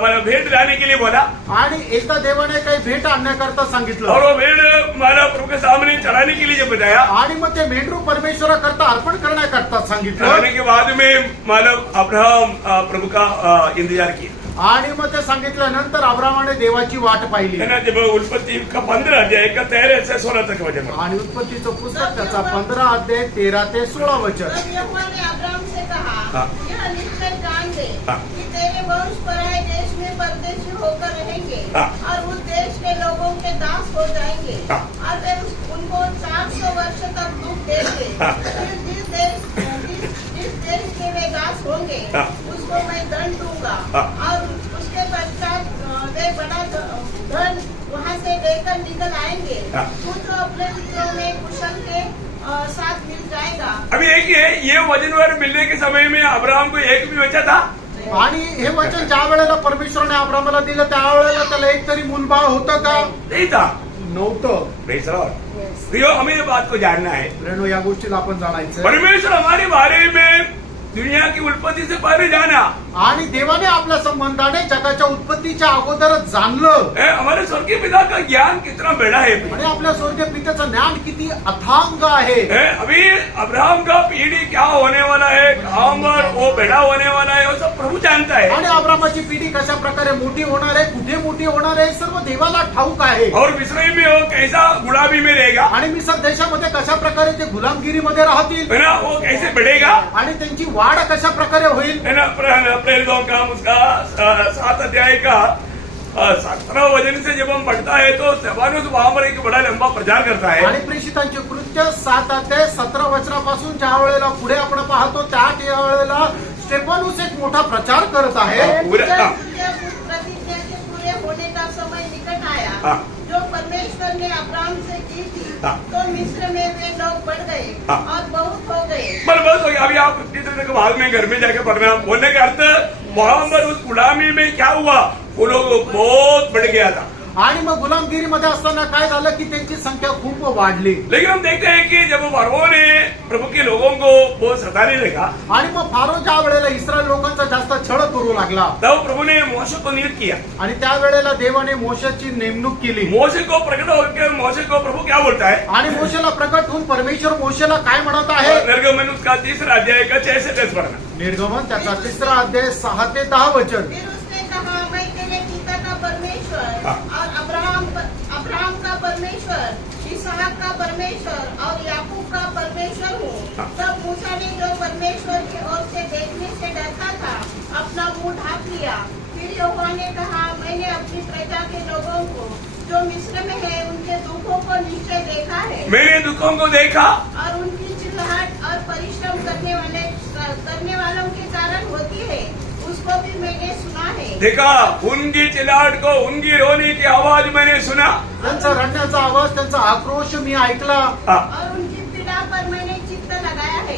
मानव भेंट लाने के लिए बोला आणि एकदा देवाने काही भेट आणण्याकरता सांगितलं. और वो भेंट मानव प्रभु के सामने चढ़ाने के लिए जब बताया, आणि मग ते मेंढरू परमेश्वराकरता अर्पण करण्याकरता सांगितलं. चढ़ाने के बाद में मानव अब्राहम प्रभु का इंतजार किया. आणि मग ते सांगितल्यानंतर अब्रामाने देवाची वाट पाहिली. जब उत्पत्ति का 15 अध्याय का 13 से 16 तक वचन. आणि उत्पत्तीचं पुस्तक त्याचा 15 अध्याय 13 ते 16 वचन. तब यहोवा ने अब्राम से कहा, यह निश्चय जान ले कि तेरे वंश पराए देश में परदेशी होकर रहेंगे और उस देश के लोगों के दास हो जाएंगे और वे उनको 400 वर्ष तक दुख देंगे. फिर जिस देश के वे दास होंगे उसको मैं दंड दूंगा और उसके पश्चात वे बड़ा धन वहाँ से लेकर निकल आएंगे. तू तो अपने मित्रों में कुशल के साथ मिल जाएगा. अभी देखिए, ये वचनवर मिलने के समय में अब्राहम को एक भी बचा था. आणि हे वचन ज्या वेळेला परमेश्वराने अब्रामाला दिलं त्यावेळेला त्याला एक तरी मूलबाळ होतं का? नहीं था. नव्हतं. Praise the Lord. प्रियो, हमें ये बात को जानना है. प्रेरणो या गोष्टीला आपण जाणायचं. परमेश्वर हमारे बारे में दुनिया की उत्पत्ति से पहले जाना. आणि देवाने आपल्या संबंधाने जगाच्या उत्पत्तीच्या अगोदरच जाणलं. हमारे स्वर्गीय पिता का ज्ञान कितना बड़ा है. आणि आपल्या स्वर्गीय पित्याचं ज्ञान किती अथांग आहे. अभी अब्राहम का पीढ़ी क्या होने वाला है, कहाँ पर वो बड़ा होने वाला है, वो सब प्रभु जानता है. आणि अब्रामाची पिढी कशा प्रकारे मोठी होणार आहे, कुठे मोठी होणार आहे, सर्व देवाला ठाऊक आहे. और मिस्र में वो कैसा गुलामी में रहेगा, आणि मिस्र देशामध्ये कशा प्रकारे ते गुलामगिरीमध्ये राहतील, है ना, वो कैसे बढ़ेगा, आणि त्यांची वाढ कशा प्रकारे होईल. है ना. अप्रैल का उसका 7 अध्याय का 17 वचन से जब हम पढ़ता है तो स्तेफानोस वहां पर एक बड़ा लंबा प्रचार करता है. आणि प्रेषितांचे कृत्य 7 अध्याय 17 वचनापासून ज्या वेळेला पुढे आपण पाहतो त्या वेळेला स्टेफानोस एक मोठा प्रचार करत आहे. प्रतिज्ञा के पूरे होने का समय निकट आया जो परमेश्वर ने अब्राम से की थी. तो मिस्र में वे लोग बढ़ गए और बहुत हो गए. बस हो गया. अभी आप बाद में घर में जाकर पढ़ना. बोलने का अर्थ वहां पर उस गुलामी में क्या हुआ, वो लोग बहुत बढ़ गया था. आणि मग गुलामगिरीमध्ये असताना काय झालं की त्यांची संख्या खूप वाढली. लेकिन हम देखते हैं कि जब फरो ने प्रभु के लोगों को बहुत सताने लगा, आणि मग फारो ज्या वेळेला इस्रायल लोकांचा जास्त छळ करू लागला तब प्रभु ने मोशे को नियुक्त किया. आणि त्या वेळेला देवाने मोशेची नेमणूक केली. मोशे को प्रकट होकर मोशे को प्रभु क्या बोलता है, आणि मोशेला प्रकट होऊन परमेश्वर मोशेला काय म्हणत आहे. निर्गमन उसका 3 अध्याय का 6 से 10 पढ़ना. निर्गमन त्याचा 3 अध्याय 6 ते 10 वचन. फिर उसने कहा, मैं तेरे पिता का परमेश्वर और अब्राहम का परमेश्वर, इसहाक का परमेश्वर और याकूब का परमेश्वर हूँ. तब मूसा ने जो परमेश्वर की ओर से देखने से डरता था अपना मुंह ढांप लिया. फिर यहोवा ने कहा, मैंने अपनी प्रजा के लोगों को जो मिस्र में है उनके दुखों को निश्चय देखा है. मेरे दुखों को देखा और उनकी चिल्लाहट और परिश्रम करने वालों के कारण होती है उसको भी मैंने सुना है. देखा, उनकी चिल्लाहट को, उनकी रोने की आवाज मैंने सुना. त्यांचा रडण्याचा आवाज, त्यांचा आक्रोश मी ऐकला. और उनकी पीड़ा पर मैंने चित्त लगाया है.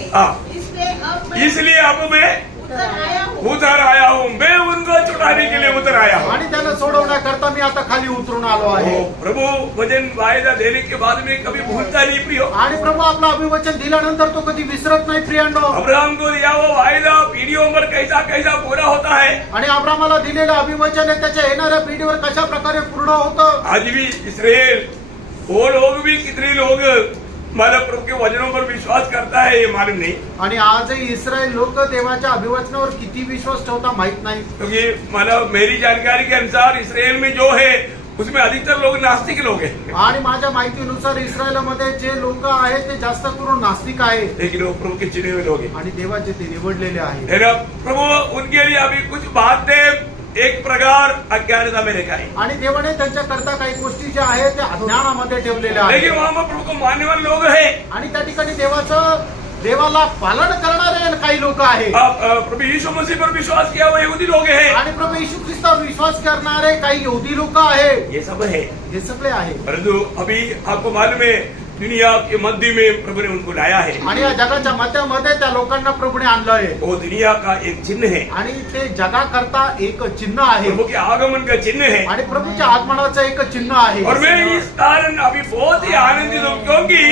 इसलिए अब मैं उतर आया हूँ, मैं उनको छुड़ाने के लिए उतर आया हूँ। आणि त्याला सोडवण्याकरता मी आता खाली उतरून आलो आहे. ओ, प्रभु वचन वायदा देने के बाद में कभी भूलता नहीं प्रियो। आणि प्रभू आपलं अभिवचन दिल्यानंतर तो कधी विसरत नाही प्रियांनो. अब्राहम को दिया वो वायदा पीढ़ियों पर कैसा कैसा पूरा होता है। आणि अब्रामाला दिलेलं अभिवचन आहे त्याच्या येणाऱ्या पिढीवर कशा प्रकारे पूर्ण होतं. आज भी इसराइल वो लोग भी कितने लोग माला प्रभु के वचनों पर विश्वास करता है ये मालूम नहीं। आणि आजही इस्रायल लोक देवाच्या अभिवचनावर किती विश्वास ठेवता माहित नाही. क्योंकि माला मेरी जानकारी के अनुसार इसराइल में जो है उसमें अधिकतर लोग नास्तिक लोग हैं। आणि माझ्या माहितीनुसार इस्रायलमध्ये जे लोक आहेत ते जास्त करून नास्तिक आहेत. लेकिन वो प्रभु के चुने हुए लोग हैं। आणि देवाचे ते निवडलेले आहेत. है ना? प्रभु उनके लिए अभी कुछ बातें एक प्रकार अज्ञानता में रखा है। आणि देवाने त्यांच्याकरता काही गोष्टी ज्या आहेत त्या अज्ञानामध्ये ठेवलेल्या लेकिन आहेत. वहां पर प्रभु को मानने वाले लोग हैं। आणि त्या ठिकाणी देवाला पालन करणारे काही लोक आहेत. प्रभु यीशु मसीह पर विश्वास किया हुआ यहूदी लोग हैं। आणि प्रभू येशू ख्रिस्तावर विश्वास करणारे काही यहुदी लोक आहेत. ये सब है। हे सगळे आहेत. परंतु अभी आपको मालूम है दुनिया के मध्य में प्रभु ने उनको लाया है। आणि या जगाच्या मध्यामध्ये त्या लोकांना प्रभूने आणलंय. वो दुनिया का एक चिन्ह है। आणि ते जगाकरता एक चिन्ह आहे. प्रभु के आगमन का चिन्ह है। आणि प्रभूच्या आगमनाचं एक चिन्ह आहे. और मैं इस कारण अभी बहुत ही आनंदित हूँ क्योंकि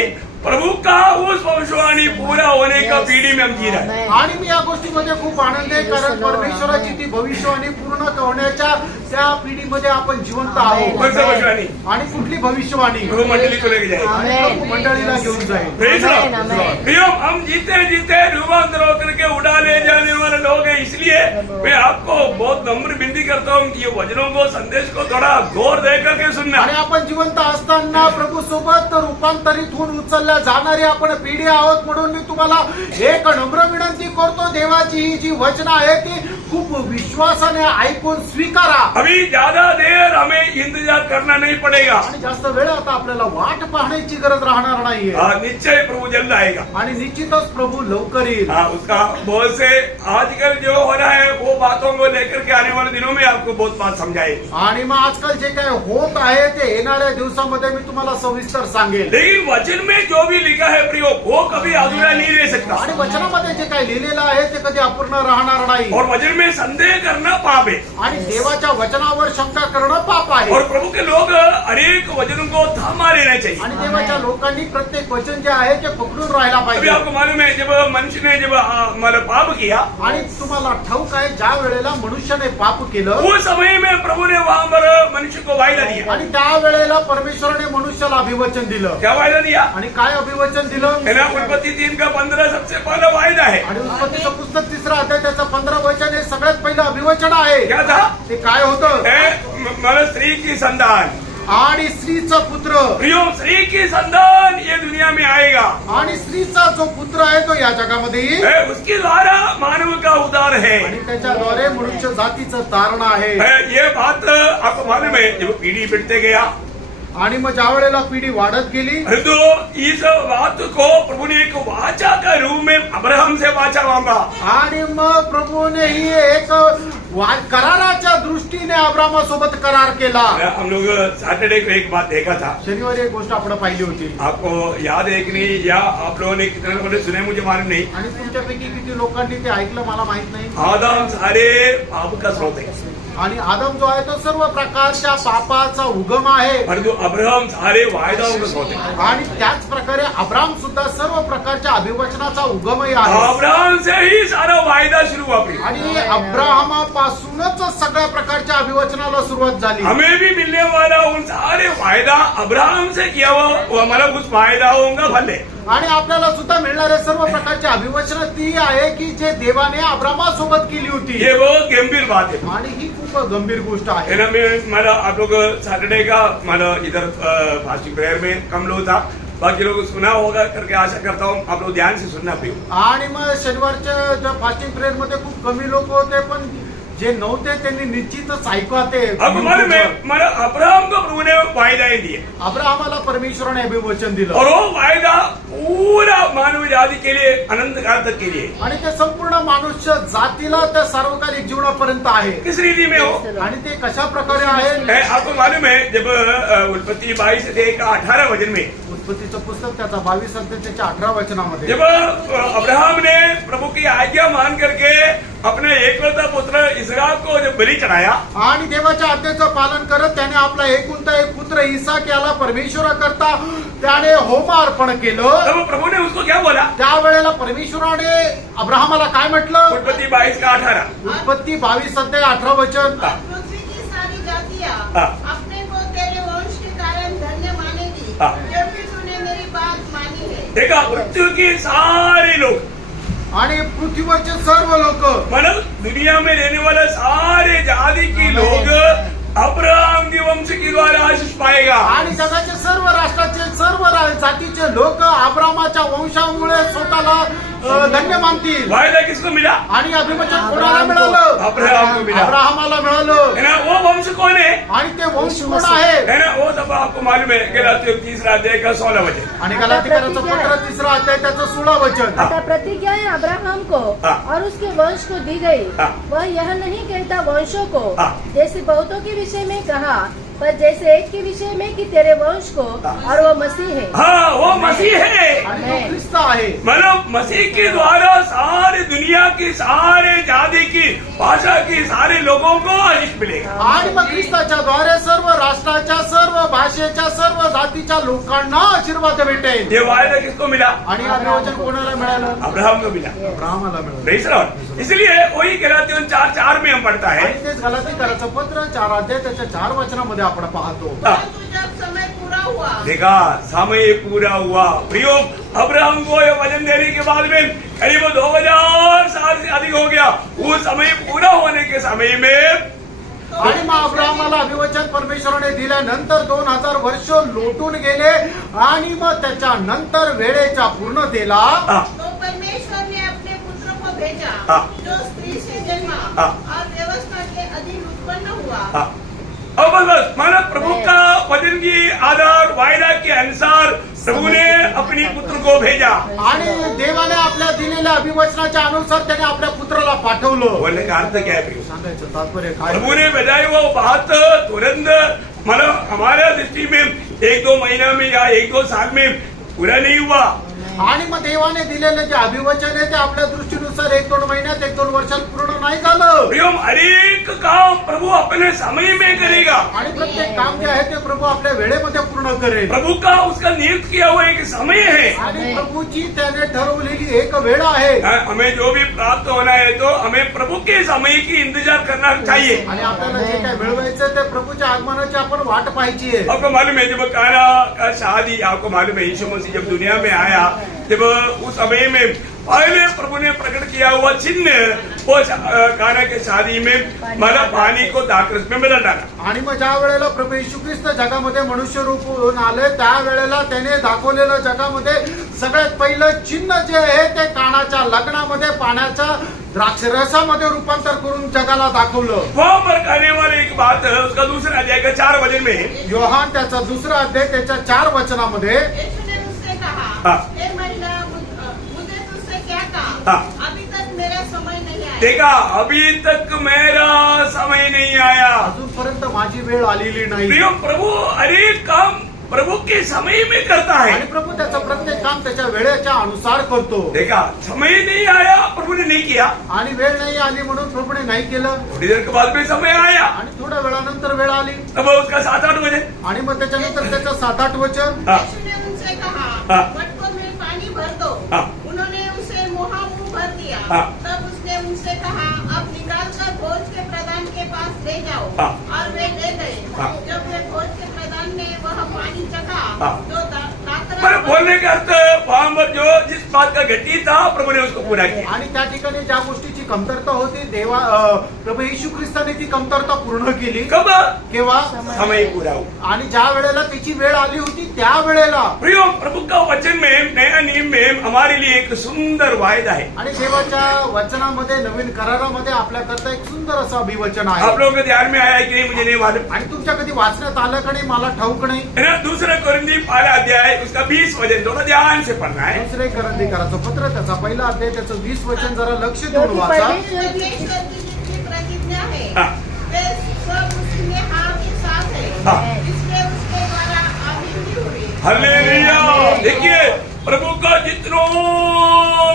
प्रभु का उस भविष्यवाणी पूरा होने का पीढ़ी में हम जी रहे हैं। आणि मी या गोष्टीमध्ये खूप आनंद आहे कारण परमेश्वराची ती भविष्यवाणी पूर्ण होण्याच्या त्या पिढीमध्ये आपण जिवंत आहोत. कौन सा भविष्यवाणी? आणि कुठली भविष्यवाणी? प्रभु मंडली को लेके जाए। आणि प्रभू मंडळीला घेऊन जाईल. Praise the Lord। प्रियो, हम जीते जीते रूपांतर होकर के उड़ा ले जाने वाले लोग हैं। इसलिए मैं आपको बहुत नम्र विनती करता हूँ कि ये वचनों को संदेश को थोड़ा गौर दे करके सुनना। आणि आपण जिवंत असताना प्रभू सोबत रूपांतरित होऊन उचलल्या जाणारी आपण पिढी आहोत. म्हणून मी तुम्हाला एक नम्र विनंती करतो, देवाची ही जी वचनं आहे ती खूप विश्वासाने ऐकून स्वीकारा. अभी ज्यादा देर हमें इंतजार करना नहीं पड़ेगा। आणि जास्त वेळ आता आपल्याला वाट पाहण्याची गरज राहणार नाहीये. निश्चय प्रभु जल्द आएगा। आणि निश्चितच प्रभू लवकर येईल. उसका बहुत से आजकल जो हो रहा है वो बातों को लेकर के आने वाले दिनों में आपको बहुत बात समझाए। आणि मग आजकाल जे काही होत आहे ते येणाऱ्या दिवसामध्ये मी तुम्हाला सविस्तर सांगेल. लेकिन वचन में जो भी लिखा है प्रियो वो कभी अधूरा नहीं रह सकता। आणि वचनामध्ये जे काही लिहिलेलं आहे ते कधी अपूर्ण राहणार नाही. और वचन में संदेह करना पाप है। आणि देवाच्या वचनावर शंका करणं पाप आहे. और प्रभु के लोग अनेक वचनों को थामा लेना चाहिए। आणि देवाच्या लोकांनी प्रत्येक वचन जे आहे ते पकडून राहायला अभी पाहिजे. आपको मालूम है जब मनुष्य ने जब मतलब पाप किया, आणि तुम्हाला ठाऊक आहे ज्या वेळेला मनुष्याने पाप केलं उस समय में प्रभु ने वहां पर मनुष्य को वायदा दिया। आणि त्या वेळेला परमेश्वराने मनुष्याला अभिवचन दिलं. क्या वायदा दिया? आणि काय अभिवचन दिलं? है ना? उत्पत्ति 3 का 15 सबसे पहला वायदा है। आणि उत्पत्तीचं पुस्तक 3 अध्याय त्याचं 15 वचन हे सगळ्यात पहिलं अभिवचन आहे. क्या था? ते काय होतं? मतलब स्त्री की संतान आणि स्त्रीचा पुत्र. प्रियो, स्त्री की संतान ये दुनिया में आएगा। आणि स्त्रीचा जो पुत्र आहे तो या जगामध्ये येईल. उसके द्वारा मानव का उद्धार है। आणि त्याच्याद्वारे मनुष्य जातीचं तारण आहे. ये बात आपको मालूम है जब पीढ़ी बढ़ते गया आणि मग ज्या वेळेला पिढी वाढत गेली तो इस बात को प्रभु ने एक वाचा का रूप में अब्राहम से वाचा मांगा। आणि मग प्रभूने ही एक कराराच्या दृष्टीने अब्रामासोबत करार केला. हम लोग सैटरडे को एक बात देखा था। शनिवारी एक गोष्ट आपण पाहिली होती. आपको याद है कि नहीं, या आप लोगों ने कितने लोगों ने सुने मुझे मालूम नहीं। आणि तुमच्यापैकी किती लोकांनी ते ऐकलं मला माहित नाही. आदम सारे पाप का स्रोत है। आणि आदम जो आहे तो सर्व प्रकारच्या पापाचा उगम आहे. परंतु अब्राहम सारे वायदाओं का स्रोत है। आणि त्याच प्रकारे अब्राम सुद्धा सर्व प्रकारच्या अभिवचनाचा उगमही आहे. अब्राहम से ही सारा वायदा शुरू हुआ। आणि अब्राहमापासूनच सगळ्या प्रकारच्या अभिवचनाला सुरुवात झाली. हमें भी मिलने वाला उन सारे वायदा अब्राहम से किया हुआ मतलब उस वायदाओं का फल है। आणि आपल्याला सुद्धा मिळणारे सर्व प्रकारची अभिवचन ती आहे की जे देवाने अब्रामासोबत केली होती. ये बहुत गंभीर बात है। आणि ही खूप गंभीर गोष्ट आहे. है ना? मैं आप लोग सैटरडे का मतलब इधर फास्टिंग प्रेयर में कम लोग था, बाकी लोग सुना होगा करके आशा करता हूँ आप लोग ध्यान से सुनना प्रियो। आणि मग शनिवारच्या फास्टिंग प्रेयर मध्ये खूप कमी लोक होते, पण जे नव्हते त्यांनी निश्चितच ऐकते. आपको मालूम है मला अब्राहम को प्रभु ने वायदाएं दिए। अब्राहमाला परमेश्वराने अभिवचन दिलं. और वो वायदा पूरा मानव जाति के लिए अनंत काल तक के लिए। आणि ते संपूर्ण मनुष्य जातीला त्या सार्वकालिक जीवनापर्यंत आहे. किस रीति में हो? आणि ते कशा प्रकारे आहे? आपको मालूम है जब उत्पत्ति 22 अध्याय का 18 वचन में उत्पत्तीचं पुस्तक त्याचा 22 अध्याय त्याच्या 18 वचनामध्ये जब अब्राहम ने प्रभु की आज्ञा मान करके अपने एकलौता पुत्र इसहाक को जब बलि चढ़ाया, आणि देवाच्या आज्ञेचं पालन करत त्याने आपला एकुलता एक पुत्र इसाक याला परमेश्वराकरता त्याने होम अर्पण केलं. तब प्रभु ने उसको क्या बोला? त्यावेळेला परमेश्वराने अब्राहमाला काय म्हटलं? उत्पत्ति 22 का 18. उत्पत्ती 22 अध्याय 18 वचन. पृथ्वी की सारी जातियां हाँ। अपने को तेरे वंश के कारण धन्य मानेगी, हाँ। क्योंकि तूने मेरी बात मानी है. देखा, पृथ्वी के सारे लोग, आणि पृथ्वीवरचे सर्व लोक, मतलब दुनिया में रहने वाले सारे जाति के लोग अब्राहम के वंश के द्वारा आशीष पाएगा. आणि जगाचे सर्व राष्ट्राचे सर्व जातीचे लोक अब्रामाच्या वंशामुळे स्वतःला धन्य मानतील. वायदा किसको मिला? आणि अभिवचन कोणाला मिळालं? अब्राहम को मिला. अब्राहमाला मिळालं. है ना, वो वंश कौन है? आणि ते वंश कोण आहे? है ना, वो सब आपको मालूम है. गलातियों 3 अध्याय का 16 वचन. आणि गलातीकरांचं पत्र 3 अध्याय त्याचं 16 वचन. अतः प्रतिज्ञाएं अब्राहम को हाँ। और उसके वंश को दी गई. हाँ। वह यह नहीं कहता वंशों को, हाँ। जैसे बहुतों के विषय में कहा, पर जैसे एक के विषय में कि तेरे वंश को, और वो मसीह है. हाँ, वो मसीह है. आणि तो ख्रिस्त आहे. मतलब मसीह के द्वारा सारे दुनिया की सारे जाति की भाषा की सारे लोगों को आशीष मिलेगा. आणि मग ख्रिस्ताच्या द्वारे सर्व राष्ट्राच्या सर्व भाषेच्या सर्व जातीच्या लोकांना आशीर्वाद भेटेल. ये वायदा किसको मिला? आणि अभिवचन कोणाला मिळालं? अब्राहम को मिला. अब्राहमाला मिळालं. Praise the Lord. इसलिए वही गलातियों 4:4 में हम पढ़ता है. आणि तेच गलातीकरांचं पत्र 4 अध्याय त्याच्या 4 वचनामध्ये आपण पाहतो. परंतु जब समय पूरा हुआ, देखा, समय पूरा हुआ. प्रियो, अब्राहम को ये वचन देने के बाद में करीब 2000 साल से अधिक हो गया. वो समय पूरा होने के समय में आणि मग अब्राहमाला अभिवचन परमेश्वराने दिल्यानंतर 2000 वर्ष लोटून गेले. आणि मग त्याच्यानंतर वेळेच्या पूर्णतेला तो परमेश्वर ने अपने पुत्र को भेजा, हाँ। जो स्त्री से जन्मा हाँ। और व्यवस्था के अधीन उत्पन्न हुआ. हाँ। अब बस माना प्रभु का वचन की आधार वायदा के अनुसार प्रभु ने अपनी पुत्र को भेजा. आणि देवाने आपल्या दिलेल्या अभिवचनाच्या अनुसार त्याने आपल्या पुत्राला पाठवलं. बोलने का अर्थ क्या है प्रियो? सांगायचं तात्पर्य काय? प्रभु ने भेजा वो बात तुरंत, मतलब हमारा दृष्टि में 1-2 महीना में या 1-2 साल में पूरा नहीं हुआ. आणि मग देवाने दिलेले जे अभिवचन आहे ते आपल्या दृष्टीनुसार 1-2 महिन्यात 1-2 वर्षात पूर्ण नाही झालं. प्रियम, हर एक काम प्रभु अपने समय में करेगा. आणि प्रत्येक काम जे आहे ते प्रभु आपल्या वेळेमध्ये पूर्ण करेल. प्रभु का उसका नियुक्त किया हुआ एक समय है. आणि प्रभूची त्याने ठरवलेली एक वेळ आहे. हमें जो भी प्राप्त होना है तो हमें प्रभु के समय की इंतजार करना चाहिए. आणि आपल्याला जे काय मिळवायचं ते प्रभूच्या आगमनाची आपण वाट पाहायची आहे. आपको मालूम है जब काना का शादी, आपको मालूम है यीशु मसीह जब दुनिया में आया, जब उस समय में पहले प्रभु ने प्रकट किया हुआ चिन्ह वो काना के शादी में मला पानी को दाखरस में बदल डाला. आणि मग ज्या वेळेला प्रभू येशू ख्रिस्त जगामध्ये मनुष्य रूप होऊन आले त्यावेळेला त्याने दाखवलेलं जगामध्ये सगळ्यात पहिलं चिन्ह जे आहे ते कानाच्या लग्नामध्ये पाण्याच्या द्राक्षरसामध्ये रूपांतर करून जगाला दाखवलं. वहां पर कहने वाले एक बात उसका दूसरा अध्याय का 4 वचन में, योहान त्याचा 2 अध्याय त्याच्या 4 वचनामध्ये, यीशु ने उससे कहा, हाँ। हे महिला, मुझे तुझसे क्या कहा? हाँ। अभी तक मेरा समय नहीं आया. देखा, अभी तक मेरा समय नहीं आया. अजूनपर्यंत माझी वेळ आलेली नाही. प्रियो, प्रभु अनेक काम प्रभु के समय में करता आणि है. प्रभू त्याचं प्रत्येक काम त्याच्या वेळेच्या अनुसार करतो. देखा, समय नहीं आया, प्रभु ने नहीं किया. आणि वेळ नाही आली म्हणून प्रभूने नाही केलं. थोड़ी देर के बाद में समय आया. आणि थोड्या वेळानंतर वेळ आली. अब उसका 7-8 वचन. आणि मग त्याच्यानंतर त्याचं 7-8 वचन. हाँ। यीशु ने उनसे कहा, हाँ। मटकों में पानी भर दो. हाँ। उन्होंने उसे मुंह भर दिया. हाँ। तब उसने उनसे कहा, अब निकालकर भोज के प्रधान के पास ले जाओ. हाँ। और वे ले गए. हाँ। जब वे भोज के प्रधान ने वह पानी चखा, हाँ। तो दातरा पर बोलने का अर्थ वहां पर जो जिस बात का घटी था प्रभु ने उसको पूरा किया. आणि त्या ठिकाणी ज्या गोष्टीची कमतरता होती प्रभू येशू ख्रिस्ताने ती कमतरता पूर्ण केली. कब? केव्हा? समय पूरा हुआ. आणि ज्या वेळेला त्याची वेळ आली होती त्या वेळेला. प्रियो, प्रभु का वचन में, नया नियम में हमारे लिए एक सुंदर वायदा है. आणि देवाच्या वचनामध्ये नवीन करारामध्ये आपल्याकरता एक सुंदर असं अभिवचन आहे. आप लोगों के ध्यान में आया कि नहीं मुझे नहीं मालूम. आणि तुमच्या कधी वाचण्यात आलं का नाही मला ठाऊक नाही. है ना, 2 कोरिन्थी 1 अध्याय उसका 20 वचन थोड़ा ध्यान से पढ़ना है. दुसरे करंदीकराचं पत्र त्याचा पहिला अध्याय त्याचं 20 वचन जरा लक्ष देऊन क्योंकि वाचा. परमेश्वर की परमेश्वर की जितनी प्रतिज्ञा है, हाँ। वे सब उसके हाथ के साथ है. हाँ। इसलिए उसके द्वारा आमीन की हुई. हालेलुया। देखिए प्रभु का जितनों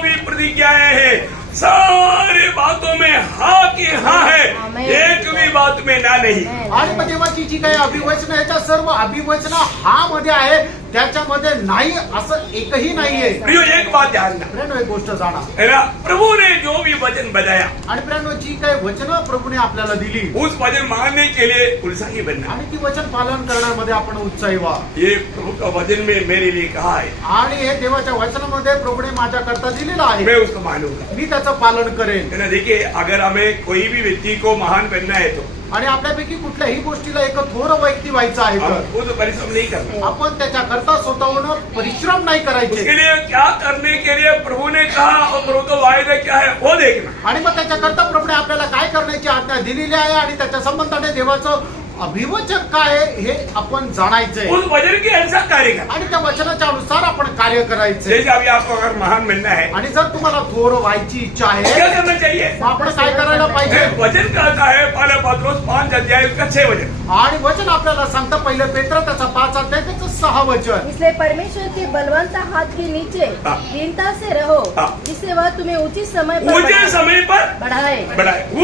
भी प्रतिज्ञाएं हैं सारे बातों में हाँ की हाँ है, एक भी बात में ना नहीं। आणि मग देवाची जी काही अभिवचन ह्याच्या सर्व अभिवचन हा मध्ये आहे, त्याच्यामध्ये नाही असं एकही नाहीये। प्रियो एक बात ध्यान रखना, प्रियानो एक गोष्ट जाणा, है ना, प्रभु ने जो भी वचन बताया आणि प्रियानो जी काही वचन प्रभूने आपल्याला दिली, उस वचन मानने के लिए उत्साही बनना। आणि ती वचन पालन करण्यामध्ये आपण उत्साही व्हा। ये प्रभु का वचन में मेरे लिए कहा है, आणि हे देवाच्या वचनामध्ये प्रभूने माझ्याकरता दिलेलं आहे, मैं उसको मानूंगा, मी त्याचं पालन करेन। है ना। देखिए अगर हमें कोई भी व्यक्ति को महान बनना है तो आणि आपल्यापैकी कुठल्याही गोष्टीला एक थोर व्यक्ती व्हायचं आहे हम तर खुद परिश्रम नहीं करना। आपण त्याच्याकरता स्वतःहून परिश्रम नाही करायचे, उसके लिए क्या करने के लिए प्रभु ने कहा और प्रभु का वायदा क्या है वो देखना। आणि मग त्याच्याकरता प्रभूने आपल्याला काय करण्याची आज्ञा दिलेली आहे आणि त्याच्या संबंधाने देवाचं अभिवचन काय आहे हे आपण जाणायचंय, उस वचन के अनुसार कार्य करना। आणि त्या वचनाच्या अनुसार आपण कार्य करायचंय। जैसे अभी आपको अगर महान बनना है आणि जर तुम्हाला थोर व्हायची इच्छा क्या आहे करना चाहिए? मग आपण काय करायला पाहिजे? वचन कहता है पहले पत्रोस 5 अध्याय उसका 6 वचन, आणि वचन आपल्याला सांगतं पहिलं पेत्र त्याचा 5 अध्याय त्याचं 6 वचन, इसलिए परमेश्वर के बलवंत हाथ के नीचे हाँ। दीनता से रहो, हाँ। जिससे वह तुम्हें उचित समय पर उचित समय पर बढ़ाए।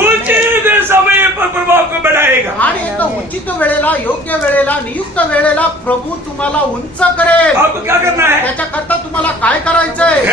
उचित समय पर प्रभु आपको बढ़ाएगा। आणि एक उचित वेळेला योग्य वेळेला नियुक्त वेळेला प्रभू तुम्हाला उंच करेल। आपको क्या करना है? त्याच्याकरता तुम्हाला काय करायचंय?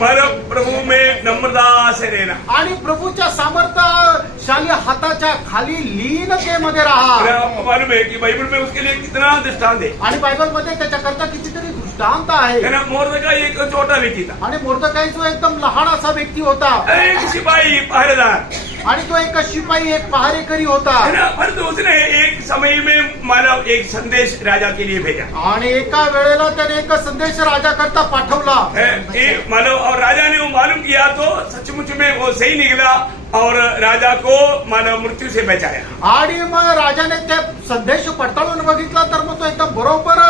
पर प्रभु में नम्रता से रहना। आणि प्रभूच्या सामर्थ्यशाली हाताच्या खाली लीनतेमध्ये राहा। और आपको मालूम है कि बाइबल में उसके लिए कितना दृष्टांत है, आणि बायबलमध्ये त्याच्याकरता कितीतरी दृष्टांत आहे। है ना। मोर्दकाई एक छोटा व्यक्ती था, आणि मोर्दकाई जो एकदम लहान असा व्यक्ती होता, एक सिपाही पहरेदार, आणि तो एक शिपाई एक पहारेकरी होता, है ना। परंतु उसने एक समय में मानव एक संदेश राजा के लिए भेजा आणि एका वेळेला त्याने एक संदेश राजाकरता पाठवला। मानव, और राजा ने वो मालूम किया तो सचमुच में वो सही निकला और राजा को मानव मृत्यू से बचाया। आणि मग राजाने ते संदेश पडताळून बघितला तर मग तो एकदम बरोबर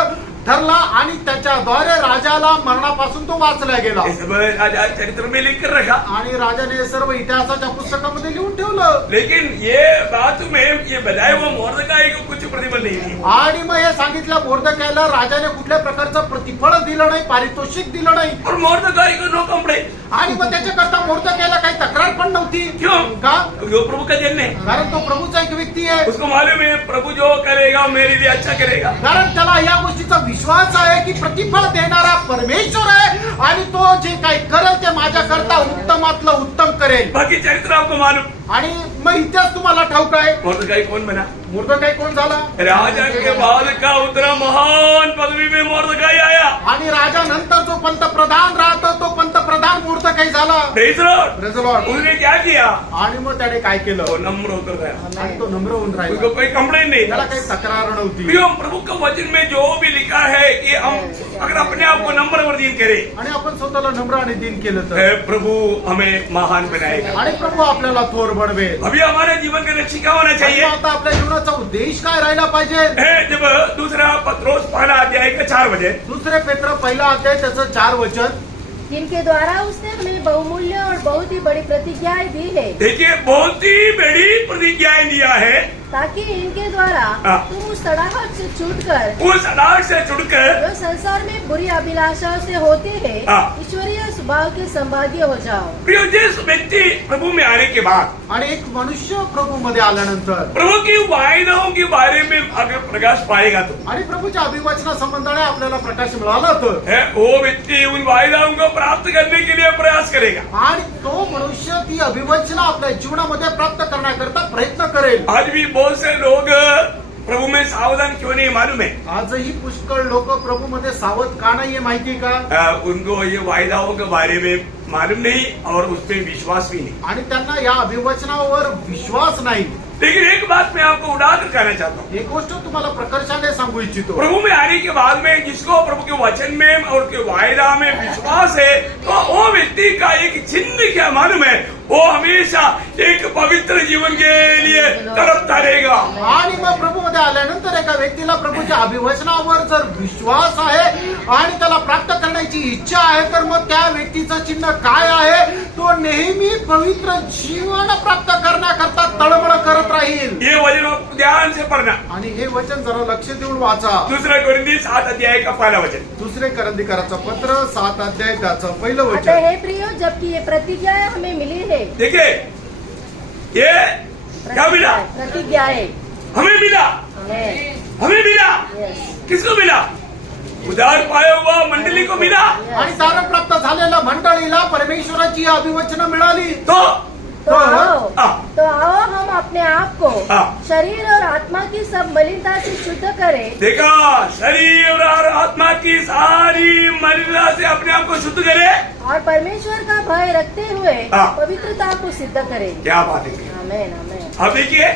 ठरला आणि त्याच्याद्वारे राजाला मरणापासून तो वाचला गेला। ये सब राजा चरित्र में लिख कर रखा, आणि राजाने हे सर्व इतिहासाच्या पुस्तकामध्ये लिहून ठेवलं। लेकिन ये बात में ये बताए वो मोर्दकाई को कुछ प्रतिफल नहीं दिया। आणि मग हे सांगितलं मोर्दकाईला राजाने कुठल्या प्रकारचं प्रतिफळ दिलं नाही, पारितोषिक दिलं नाही। और मोर्दकाई को नो कंप्लेंट। आणि मग त्याच्याकरता मोर्दकाईला काही तक्रार पण नव्हती। क्यों? का? जो प्रभु का जन है, कारण तो प्रभूचा एक व्यक्ती आहे, उसको मालूम है प्रभु जो करेगा मेरे लिए अच्छा करेगा। कारण त्याला या गोष्टीचा विश्वास आहे की प्रतिफळ देणारा परमेश्वर आहे आणि तो जे काही करेल ते माझ्याकरता उत्तमातलं उत्तम करेल। बाकी चरित्र आपको मालूम। आणि मग इतिहास तुम्हाला ठाऊक आहे, मोर्दकाई कौन बना? मोर्दकाई कोण झाला? राजा के बाद का उतना महान पदवी में मोर्दकाई आया। आणि राजा नंतर जो पंतप्रधान राहतो तो पंतप्रधान मोर्दकाई झाला। Praise the Lord। Praise the Lord। उसने क्या किया? आणि मग त्याने काय केलं? वो नम्र होकर गया, आणि तो नम्र होऊन राहिला, उसको कोई कंप्लेंट नहीं त्याला था। काही तक्रार नव्हती। प्रियो, प्रभु का वचन में जो भी लिखा है कि हम अगर अपने आप को नम्र वर्जित करें, आणि आपण स्वतःला नम्र आणि दीन केलं तर प्रभु हमें महान बनाएगा। आणि प्रभू आपल्याला थोर बनवेल। अभी हमारे जीवन का लक्ष्य क्या होना आणि चाहिए? मग आता आपल्या जीवनाचा उद्देश काय राहिला पाहिजे? जब दूसरा पत्रोस पहला अध्याय का 4 बजे, दुसरे पेत्र पहिला अध्याय त्याचं 4 वचन, जिनके द्वारा उसने हमें बहुमूल्य और बहुत ही बड़ी प्रतिज्ञाएं दी है, देखिए बहुत ही बड़ी प्रतिज्ञाएं दिया है, ताकि इनके द्वारा हाँ। तुम उस सड़ाहट से छूटकर उस अनाज से छुड़कर जो संसार में बुरी अभिलाषाओं से होते हैं, हाँ। ईश्वरीय स्वभाव के संभागी हो जाओ। प्रियो, जिस व्यक्ति प्रभु में आने के बाद आणि एक मनुष्य प्रभू मध्ये आल्यानंतर प्रभु की वायदाओं के बारे में अगर प्रकाश पाएगा तो आणि प्रभूच्या अभिवचना संबंधाने आपल्याला प्रकाश मिळाला तर वो व्यक्ति उन वायदाओं को प्राप्त करने के लिए प्रयास करेगा। आणि तो मनुष्य ती अभिवचना आपल्या जीवनामध्ये प्राप्त करण्याकरता प्रयत्न करेल। आज भी बहुत से लोग प्रभु में सावधान क्यों नहीं मालूम है? आजही पुष्कळ लोक प्रभू मध्ये सावध का नाहीये माहिती का? उनको ये वायदाओं के बारे में मालूम नहीं और उस पर विश्वास भी नहीं। आणि त्यांना या अभिवचनावर विश्वास नाही। लेकिन एक बात मैं आपको उड़ाकर कहना चाहता हूँ, एक गोष्ट तुम्हाला प्रकर्षाने सांगू इच्छितो, प्रभु में आने के बाद में जिसको प्रभु के वचन में और के वायदा में विश्वास है तो वो व्यक्ति का एक चिन्ह क्या मालूम है? वो हमेशा एक पवित्र जीवन के लिए तड़पता रहेगा। आणि मग प्रभूमध्ये आल्यानंतर एका व्यक्तीला प्रभूच्या अभिवचनावर जर विश्वास आहे आणि त्याला प्राप्त करण्याची इच्छा आहे, तर मग त्या व्यक्तीचं चिन्ह काय आहे? तो नेहमी पवित्र जीवन प्राप्त करण्याकरता तळमळ करत राहील। ये वचन ध्यान से पढ़ना। आणि हे वचन जरा लक्ष देऊन वाचा। दूसरा कोरिन्थी 7 अध्याय का पहला वचन। दुसरे करंदीकराचं पत्र 7 अध्याय त्याचं पहिलं अतः वचन। हे प्रियो, जबकि ये प्रतिज्ञा हमें मिली है। देखिए ये क्या मिला? प्रतिज्ञाएं हमें मिला, हमें। हमें मिला। Yes. किसको मिला? उधार पाया हुआ मंडली को मिला। आणि तारण प्राप्त झालेल्या मंडळीला परमेश्वराची अभिवचनं मिळाली। तो तो आओ हाँ। तो आओ हम अपने आप को हाँ। शरीर और आत्मा की सब मलिनता से शुद्ध करें देखा, शरीर और आत्मा की सारी मलिनता से अपने आप को शुद्ध करे और परमेश्वर का भय रखते हुए हाँ। पवित्रता को सिद्ध करें। क्या बात है। आमेन, आमेन। अब देखिए,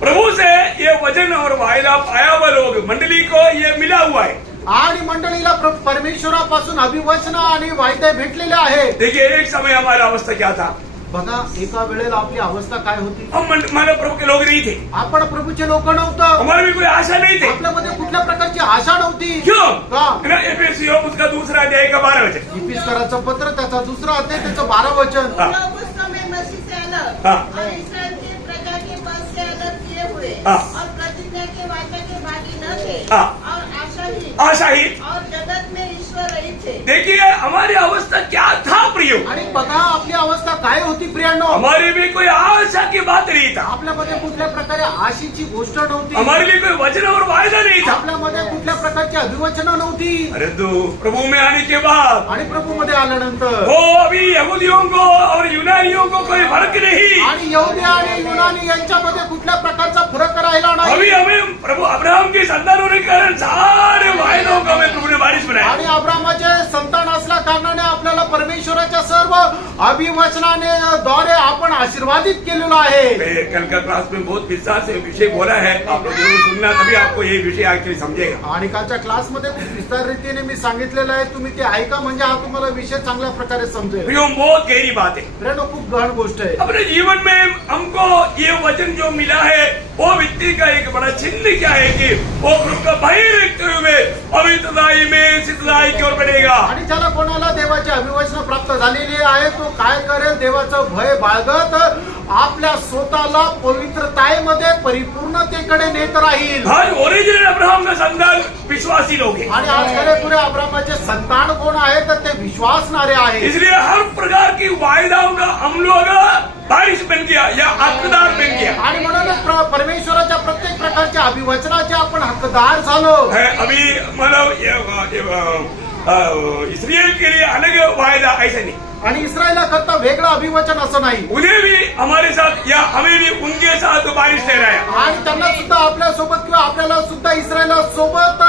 प्रभु से ये वचन और वायदा पाया हुआ लोग, मंडली को ये मिला हुआ है। आणि मंडळीला परमेश्वरापासून अभिवचन आणि वायदे भेटलेले आहे। देखिए एक समय हमारा अवस्था क्या था? बघा, एका वेळेला आपली अवस्था काय होती? हम मानव प्रभु के लोग नहीं थे, आपण प्रभूचे लोक नव्हतं, हमारे भी कोई आशा नहीं थे। आपल्यामध्ये कुठल्या प्रकारची आशा नव्हती। क्यों? का? एफेसियों उसका दूसरा अध्याय का 12 वचन। इफिसराचं पत्र त्याचा दुसरा अध्याय त्याचं 12 वचन। हाँ। तुम लोग उस समय मसीह से अलग हाँ। और इसराइल की प्रजा के पद से अलग किए हुए हाँ। और प्रतिज्ञा के वाचा के भागी न थे हाँ। और आशा ही और जगत में ईश्वर रहित थे। देखिए हमारी अवस्था क्या था प्रियो? आणि बघा, आपली अवस्था काय होती प्रियांनो? हमारे भी कोई आशा की बात नहीं था, आपल्यामध्ये कुठल्या प्रकारे आशेची गोष्ट नव्हती, हमारे लिए कोई वचन और वायदा नहीं था। आपल्यामध्ये कुठल्या प्रकारची अभिवचन नव्हती। परंतु प्रभु में आने के बाद आणि प्रभूमध्ये आल्यानंतर वो अभी यहूदियों को और यूनानियों को कोई फर्क नहीं, आणि यहुदी आणि युनानी यांच्यामध्ये कुठल्या प्रकारचा फरक राहिला नाही। अभी हमें प्रभु अब्राहम की संतान होने के कारण सारे वायदों का हमें प्रभु ने वारिस बनाया। आणि अब्रामाचे संतान असल्या कारणाने आपल्याला परमेश्वराच्या सर्व अभिवचनाने द्वारे आपण आशीर्वादित केलेलो आहे। मैं कल का क्लास में बहुत विस्तार से विषय बोला है, आप लोग जरूर सुनना, तभी आपको ये विषय आखिर समझेगा। आणि कालच्या क्लासमध्ये खूप विस्तार रीतीने मी सांगितलेलं आहे, तुम्ही ते ऐका म्हणजे हा तुम्हाला विषय चांगल्या प्रकारे समजेल। प्रियो बहुत गहरी बात है। प्रियांनो, खूप गहन गोष्ट आहे। अपने जीवन में हमको ये वचन जो मिला है, वो व्यक्ति का एक बड़ा चिन्ह क्या है कि वो प्रभु का भय रखते हुए पवित्रताई में सिद्धताई की ओर बढ़ेगा। आणि ज्याला कोणाला देवाची अभिवचन प्राप्त झालेली आहे, तो काय करेल? देवाचं भय बाळगत आपल्या स्वतःला पवित्रताईमध्ये परिपूर्णतेकडे नेत राहील। आज ओरिजिनल अब्राहम का संतान विश्वासी लोग हैं, आणि आज खरेखुरे अब्रामाचे संतान कोण आहे? तर ते विश्वासणारे आहेत। इसलिए हर प्रकार की वायदाओं का हम लोग बारिश बन गया या हकदार बन गया आणि म्हणूनच परमेश्वराच्या प्रत्येक प्रकारच्या अभिवचनाचे आपण हकदार झालो। है। अभी मतलब इसराइल के लिए अलग वायदा ऐसा नहीं, आणि इस्रायला करता वेगळं अभिवचन असं नाही। उन्हें भी हमारे साथ या हमें भी उनके साथ बारिश दे रहा है। आणि त्यांना सुद्धा आपल्या सोबत किंवा आपल्याला सुद्धा इस्रायला सोबत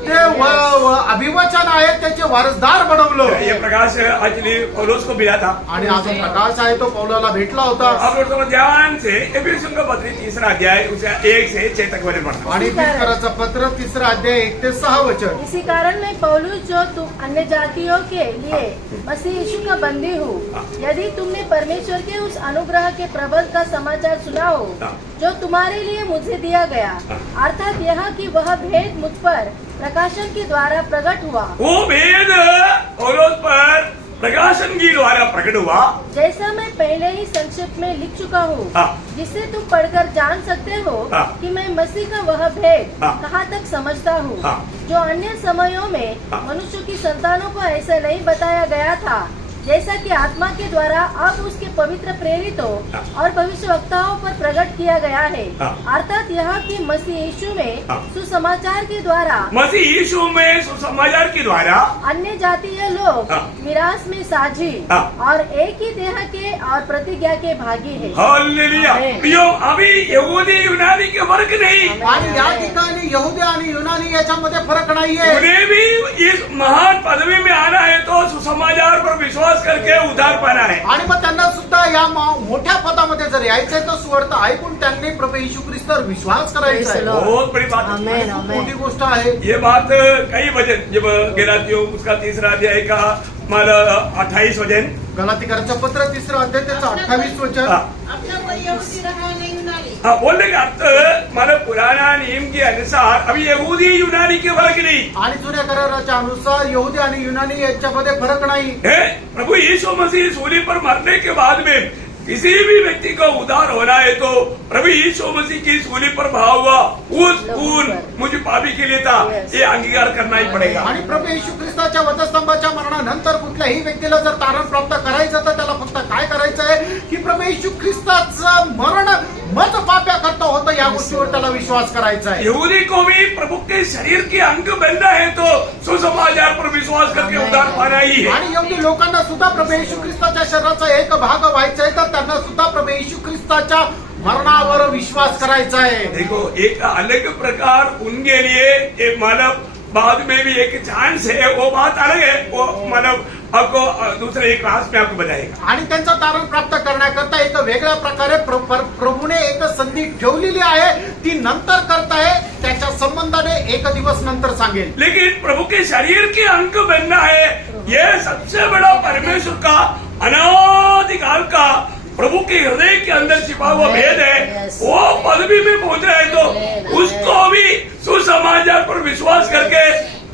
ते अभिवचन आहे त्याचे वारसदार बनवलं। ये प्रकाश एक्चुअली पौलुस को मिला था। आणि हा जो प्रकाश आहे तो पौलाला भेटला होता। आप लोग थोड़ा ध्यान से एफेसियों का पत्र 3 अध्याय उसका 1 से 6 तक वचन पढ़ना। आणि इफिसराचं पत्र 3 अध्याय 1 ते 6 वचन। इसी कारण मैं पौलुस, जो तुम अन्य जातियों के लिए मसीह यीशु का बंदी हूँ, यदि तुमने परमेश्वर के उस अनुग्रह के प्रबल का समाचार सुना हो जो तुम्हारे लिए मुझे दिया गया, अर्थात यह कि वह भेद मुझ पर प्रकाशन के द्वारा प्रकट हुआ, वो भेद पौलुस पर प्रकाशन की द्वारा प्रकट हुआ, जैसा मैं पहले ही संक्षिप्त में लिख चुका हूँ, हाँ। जिससे तुम पढ़कर जान सकते हो हाँ। कि मैं मसीह का वह भेद हाँ। कहाँ तक समझता हूँ, हाँ। जो अन्य समयों में हाँ। मनुष्यों की संतानों को ऐसा नहीं बताया गया था, जैसा कि आत्मा के द्वारा अब उसके पवित्र प्रेरितों हाँ। और भविष्यवक्ताओं पर प्रकट किया गया है, हाँ। अर्थात यह कि मसीह यीशु में हाँ। सुसमाचार के द्वारा मसीह यीशु में सुसमाचार के द्वारा अन्य जातीय लोग हाँ। विरास में साझी हाँ। और एक ही देह के और प्रतिज्ञा के भागी है। हालेलुया। आमेन। प्रियो, अभी यहूदी यूनानी के फर्क नहीं, आणि या ठिकाणी यहुदी आणि युनानी याच्यामध्ये फरक नाहीये। उन्हें भी इस महान पदवी में आना है तो सुसमाचार पर विश्वास करके उद्धार पाना है। आणि मग त्यांना सुद्धा या मोठ्या पदामध्ये जर यायचंय तर सुवार्ता ऐकून त्यांनी प्रभू येशू ख्रिस्तावर विश्वास करायचा आहे। बहुत बड़ी बात है। आमेन, खूप आमेन। मोठी गोष्ट आहे। ये बात कई वचन जब गलातियों उसका 3 अध्याय का मला 28 वचन गलातिकरांचं पत्र 3 अध्याय त्याचं 28 वचन. हाँ अपना कोई यहूदी रहा नहीं यूनानी। हाँ, बोलने का अर्थ मानो पुराना नियम के अनुसार अभी यहूदी यूनानी के फर्क नहीं आणि जुन्या कराराच्या अनुसार यहुदी आणि युनानी यांच्यामध्ये फरक नाही. है। प्रभु यीशु मसीह सूली पर मरने के बाद में किसी भी व्यक्ति को उद्धार होना है तो प्रभु यीशु मसीह की सूली पर बहा हुआ उस खून मुझे पापी के लिए था, ये अंगीकार करना ही पड़ेगा. आणि प्रभू येशू ख्रिस्ताच्या वधस्तंभाच्या मरणानंतर कुठल्याही व्यक्तीला जर तारण प्राप्त करायचं तर त्याला फक्त काय करायचं आहे की प्रभू येशू ख्रिस्ताचं मरण मत पाप्या करता होतं या गोष्टीवर त्याला विश्वास करायचा आहे. यहूदी को भी प्रभु के शरीर के अंग बनना है तो सुसमाचार पर विश्वास करके उद्धार पाना ही है. आणि एवढी लोकांना सुद्धा प्रभू येशू ख्रिस्ताच्या शरीराचा एक भाग व्हायचा आहे तर त्यांना सुद्धा प्रभू येशू ख्रिस्ताच्या मरणावर विश्वास करायचा आहे. देखो एक अलग प्रकार उनके लिए एक मानव बाद में भी एक चांस है, वो बात अलग है, वो मानव आपको दूसरे एक क्लास में आपको बताएगा. आणि त्यांचं तारण प्राप्त करण्याकरता एक वेगळ्या प्रकारे प्रभूने एक संधी ठेवलेली आहे, ती नंतर करताय त्याच्या संबंधाने एक दिवस नंतर सांगेल. लेकिन प्रभु के शरीर के अंग बनना है, यह सबसे बड़ा परमेश्वर का अनादिकाल का प्रभु के हृदय के अंदर छिपा हुआ भेद है. वो पदवी में पहुंच रहे तो उसको भी सुसमाचार पर विश्वास करके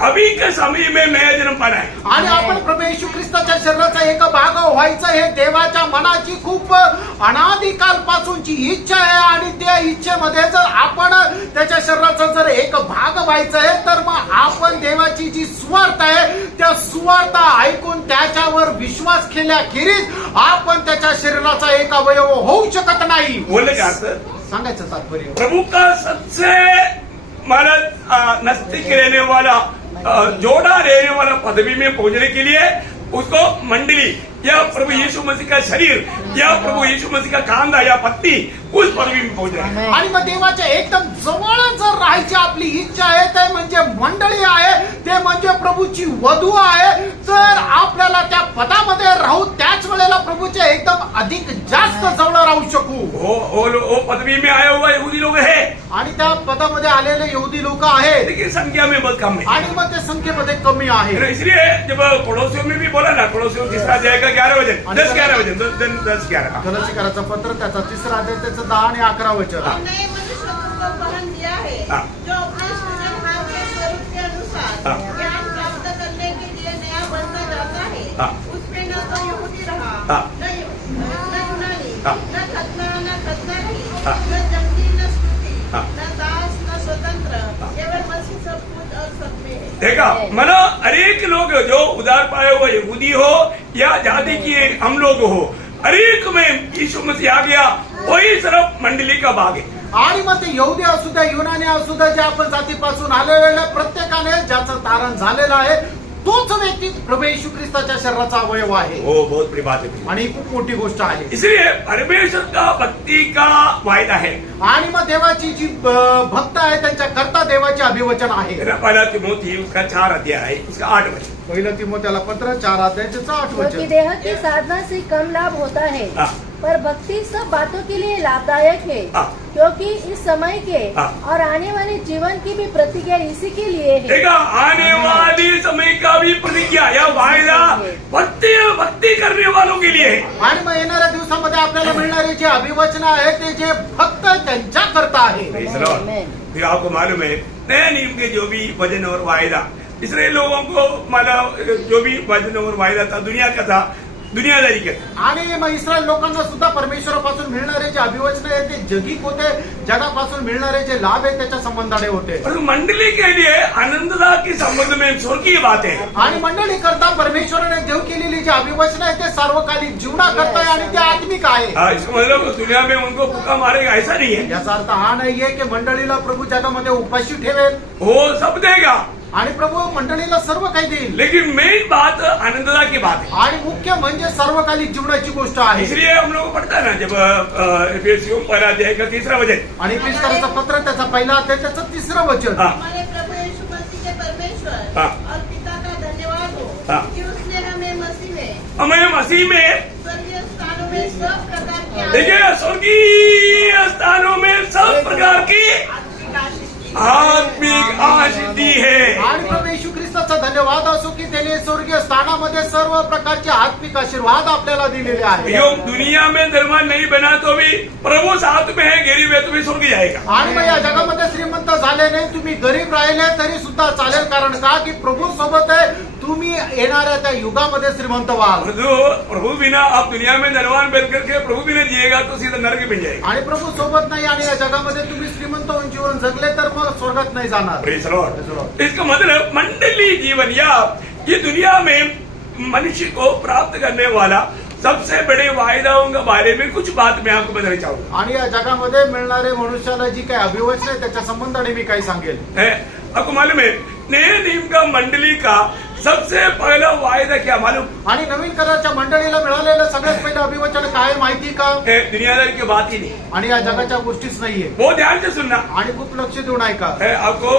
अभी के समय में नया जन्म पाना है. आणि आपण प्रभू येशू ख्रिस्ताच्या शरीराचा एक भाग व्हायचं हे देवाच्या मनाची खूप अनादिकालपासूनची इच्छा आहे आणि त्या इच्छेमध्ये जर आपण त्याच्या शरीराचा जर एक भाग व्हायचा आहे तर मग आपण देवाची जी सुवार्थ आहे त्या सुवार्थ ऐकून त्याच्यावर विश्वास केल्याखेरीज आपण त्याच्या शरीराचा एक अवयव होऊ शकत नाही. बोलने का अर्थ सांगायचं तात्पर्य प्रभु का सबसे माना नजदीक रहने वाला जोड़ा रहने वाला पदवी में पहुंचने के लिए उसको मंडली या प्रभु यीशु मसीह का शरीर या प्रभु यीशु मसीह का कांदा या पत्ती उस पदवी में पहुंच रहा है. आणि मग देवाच्या एकदम जवळ जर राहायची आपली इच्छा आहे ते म्हणजे मंडळी आहे, ते म्हणजे प्रभूची वधू आहे, तर आपल्याला त्या पदामध्ये राहू त्याच वेळेला प्रभूच्या एकदम अधिक जास्त जवळ राहू शकू. वो पदवी में आया हुआ यहूदी लोग है, आणि त्या पदामध्ये आलेले यहुदी लोक आहेत लेकिन संख्या में बहुत कम है. आणि मग ते संख्येमध्ये कमी आहे. इसलिए जब पड़ोसियों में भी बोला ना, पड़ोसियों तीसरा जाएगा 11 वजन 10-11 वजन 10-11 गलातिकराचं पत्र त्याचा 3 अध्याय त्याचं 10 आणि 11 वचन. और नए मनुष्यत्व को वहन दिया है हाँ। जो अपने सृजनहार के स्वरूप के अनुसार हाँ। ज्ञान प्राप्त करने के लिए नया बनता जाता है. हाँ। उसमें न तो यहूदी रहा हाँ। न यूनानी हाँ। न खतना न खतनाही हाँ। न जंगली न स्तुति हाँ। न दास न स्वतंत्र केवल मसीह सब कुछ और सब में है. देखा मना अनेक लोग जो उधार पाए हुए यहूदी हो या जाति की हम लोग हो, अनेक में यीशु मसीह आ गया, वही सिर्फ मंडली का भाग है. आणि मग ते यहुदी असू द्या युनानी असू द्या जे आपण जातीपासून आलेल्या प्रत्येकाने ज्याचं तारण झालेलं आहे तोच व्यक्ती प्रभू येशू ख्रिस्ताच्या शरीराचा अवयव आहे. वो बहुत बड़ी बात है. आणि खूप मोठी गोष्ट आहे. इसलिए परमेश्वर का भक्ति का वायदा है. आणि मग देवाची जी भक्त आहे त्यांच्या करता देवाचे अभिवचन आहे. पहला तिमोथी उसका 4 अध्याय उसका 8 वचन. पहिलं तिमोथेला पत्र 4 अध्यायाचे 8 क्योंकि वचन. देह की साधना से कम लाभ होता है, हाँ। पर भक्ति सब बातों के लिए लाभदायक है, हाँ। क्योंकि इस समय के हाँ। और आने वाले जीवन की भी प्रतिज्ञा इसी के लिए है. देखा आने वाली समय का भी प्रतिज्ञा या वायदा भक्ति करने वालों के लिए है. आणि मग येणाऱ्या दिवसामध्ये आपल्याला मिळणारे जे अभिवचन आहे ते जे फक्त त्यांच्या करता आहे. Praise the Lord. Amen. फिर आपको मालूम है नया नियम के जो भी वचन और वायदा इसराइल लोगों को माना जो भी वचन और वायदा था दुनिया का था, दुनियादारी का था. आणि मग इस्रायल लोकांना सुद्धा परमेश्वरापासून मिळणारे जे अभिवचन आहे ते जगिक होते, जगापासून मिळणारे जे लाभ आहे त्याच्या संबंधाने होते. पर मंडली के लिए आनंददा के संबंध में स्वर्गीय बात है. आणि मंडळी करता परमेश्वराने देव केलेली जे अभिवचन आहे ते सार्वकालिक जीवना करता आहे आणि ते आत्मिक आहे. इसका मतलब दुनिया में उनको भूखा मारेगा ऐसा नहीं है. याचा अर्थ हा नाहीये की मंडळीला प्रभू जगामध्ये उपाशी ठेवेल वो सब देगा, आणि प्रभू मंडळीला सर्व काही देईल. लेकिन मेन बात आनंददा की बात है. आणि मुख्य म्हणजे सर्वकालिक जीवनाची गोष्ट आहे. इसलिए हम लोग पढ़ता है ना जब एफेसियों पहला अध्याय का 3रा वचन. आणि क्रिस्ताचं पत्र त्याचा पहिला अध्याय त्याचं 3रं वचन. हाँ. हमारे प्रभु यीशु मसीह के परमेश्वर हाँ। और पिता का धन्यवाद हो हाँ। कि उसने हमें मसीह में हमें मसीह में स्वर्गीय स्थानों में सब प्रकार की देखिए स्वर्गीय स्थानों में सब प्रकार की आत्मिक आशीष दी. आत्मिक आशीष दी है. आणि प्रभू येशू ख्रिस्त देवाचा धन्यवाद असो की त्याने स्वर्गीय स्थानामध्ये सर्व प्रकारचे आत्मिक आशीर्वाद आपल्याला दिलेले आहेत. यो दुनिया में धनवान नहीं बना तो भी प्रभु साथ में है, गरीब है तो भी स्वर्ग जाएगा. आणि मग या जगामध्ये श्रीमंत झाले नाही, तुम्ही गरीब राहिले तरी सुद्धा चालेल. कारण का की प्रभू सोबत आहे, तुम्ही येणाऱ्या त्या युगामध्ये श्रीमंत व्हाल. प्रभु बिना आप दुनिया में धनवान बन करके प्रभु बिना जिएगा तो सीधा नरक में जाएगा. आणि प्रभू सोबत नाही आणि या जगामध्ये तुम्ही श्रीमंत होऊन जीवन जगले तर मग स्वर्गात नाही जाणार. Praise the Lord. इसका मतलब मंडली जीवन या ये दुनिया में मनुष्य को प्राप्त करने वाला सबसे बड़े वायदाओं के बारे में कुछ बात मैं आपको बताना चाहूंगा. आणि या जगामध्ये मिळणारे मनुष्याला जी काही अभिवचन आहे त्याच्या संबंधाने मी काही सांगेल. आपको मालूम है नए नियम का मंडली का सबसे पहला वायदा क्या मालूम? आणि नवीन कराराच्या मंडळीला मिळालेलं सगळ्यात पहिलं अभिवचन काय माहिती का? दुनियादारी की बात ही नहीं. आणि या जगाच्या गोष्टीच नाहीये. वो ध्यान से सुनना. आणि खूप लक्ष देऊन ऐका. आपको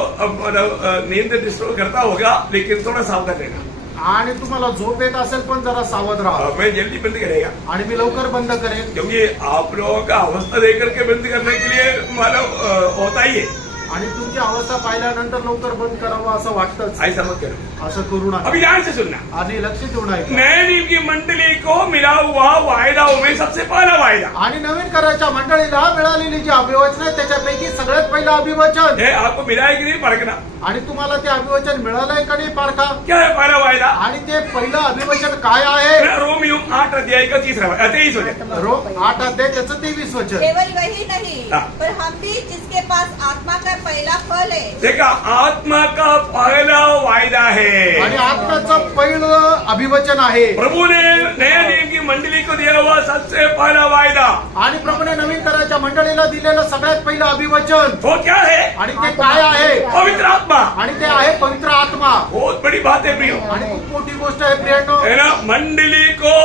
नींद डिस्टर्ब करता होगा लेकिन थोड़ा सावधान रहना. आणि तुम्हाला झोप येत असेल पण जरा सावध राहा. मैं जल्दी बंद करेगा आणि मी लवकर बंद करेन. क्योंकि आप लोगों का अवस्था देकर के बंद करने के लिए मालूम होता ही है. आणि तुमची अवस्था पाहिल्यानंतर लवकर बंद करावं असं वाटतंच. ऐसा मत करो. असं करू नका. अभी ध्यान से सुनना. आणि लक्ष देऊन ऐका. नए नियम की मंडली को मिला हुआ वायदाओं में सबसे पहला वायदा आणि नवीन कराराच्या मंडळीला मिळालेली जी अभिवचन आहे त्याच्यापैकी सगळ्यात पहिलं अभिवचन है. आपको मिला है कि नहीं परखना. आणि तुम्हाला ते अभिवचन मिळालंय का नाही पारखा. क्या है पहला वायदा? आणि ते पहिलं अभिवचन काय आहे? रोमियो 8 अध्याय का 23 वचन. 8 अध्याय त्याचं 23 वचन. केवल वही नहीं हाँ। पर हम भी जिसके पास आत्मा का पहला फल है. देखा आत्मा का पहला वायदा है. आणि आत्म्याचं पहिलं अभिवचन आहे. प्रभु ने नया नियम की मंडली को दिया हुआ सबसे पहला वायदा. आणि प्रभूने नवीन कराराच्या मंडळीला दिलेलं सगळ्यात पहिलं अभिवचन. वो क्या है? आणि ते काय आहे? पवित्र आत्मा. आणि ते आहे पवित्र आत्मा. बहुत बड़ी बात है प्रियो. आणि खूप मोठी गोष्ट आहे प्रियनो. है ना. मंडली को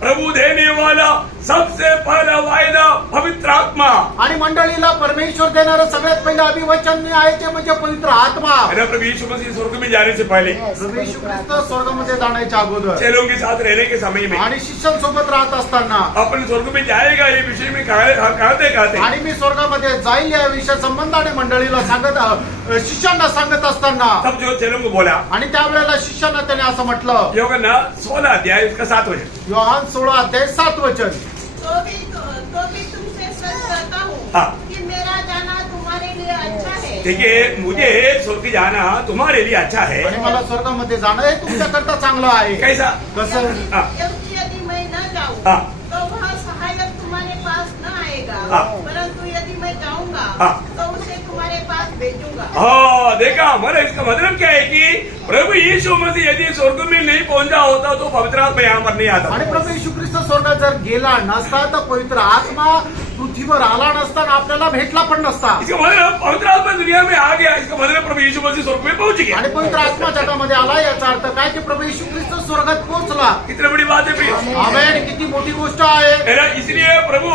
प्रभु देने वाला सबसे पहला वायदा पवित्र आत्मा. आणि मंडळीला परमेश्वर देणारं सगळ्यात पहिलं अभिवचन आहे ते म्हणजे पवित्र आत्मा. है ना. प्रभु यीशु मसीह स्वर्ग में जाने से पहले प्रभू येशू ख्रिस्त स्वर्गामध्ये जाण्याच्या अगोदर चेलों के साथ रहने के समय में आणि शिष्यांसोबत राहत असताना अपन स्वर्ग में जाएगा ये विषय में कहते आणि मी स्वर्गामध्ये जाईल या विषय संबंधाने मंडळीला सांगत शिष्यांना सांगत असताना तब जो चेलों को बोला. आणि त्यावेळेला शिष्यांना त्याने असं म्हटलं. योहाना 16 अध्याय उसका 7 वचन. योहान 16 अध्याय 7 वचन. तो भी तुमसे सच कहता हूँ हाँ। कि मेरा जाना तुम्हारे लिए अच्छा है. देखिए मुझे स्वर्ग जाना तुम्हारे लिए अच्छा है. आणि मला स्वर्गामध्ये जाणं हे तुमच्याकरता चांगलं आहे. कैसा? कसं? हाँ. क्योंकि यदि मैं न जाऊँ हाँ. तो वह सहायक तुम्हारे पास न आएगा. हाँ. परंतु यदि मैं जाऊँगा हाँ. तो उसे तुम्हारे पास भेजूंगा. हाँ देखा हमारा इसका मतलब क्या है कि प्रभु यीशु मसीह यदि स्वर्ग में नहीं पहुंचा होता तो पवित्र आत्मा यहाँ पर नहीं आता. आणि प्रभू येशू ख्रिस्त स्वर्गात जर गेला नसता तर पवित्र आत्मा पृथ्वीवर आला नसता आणि आपल्याला भेटला पण नसता. इसका मतलब पवित्र आत्मा दुनिया में आ गया. इसका मतलब प्रभु यीशु मसीह स्वर्ग में पहुंच गया. आणि पवित्र आत्मा जगामध्ये आला याचा अर्थ काय की प्रभू येशू ख्रिस्त स्वर्गात पोहोचला. कितनी बड़ी बात है प्रिय. आमेन. किती मोठी गोष्ट आहे. है ना. इसलिए प्रभु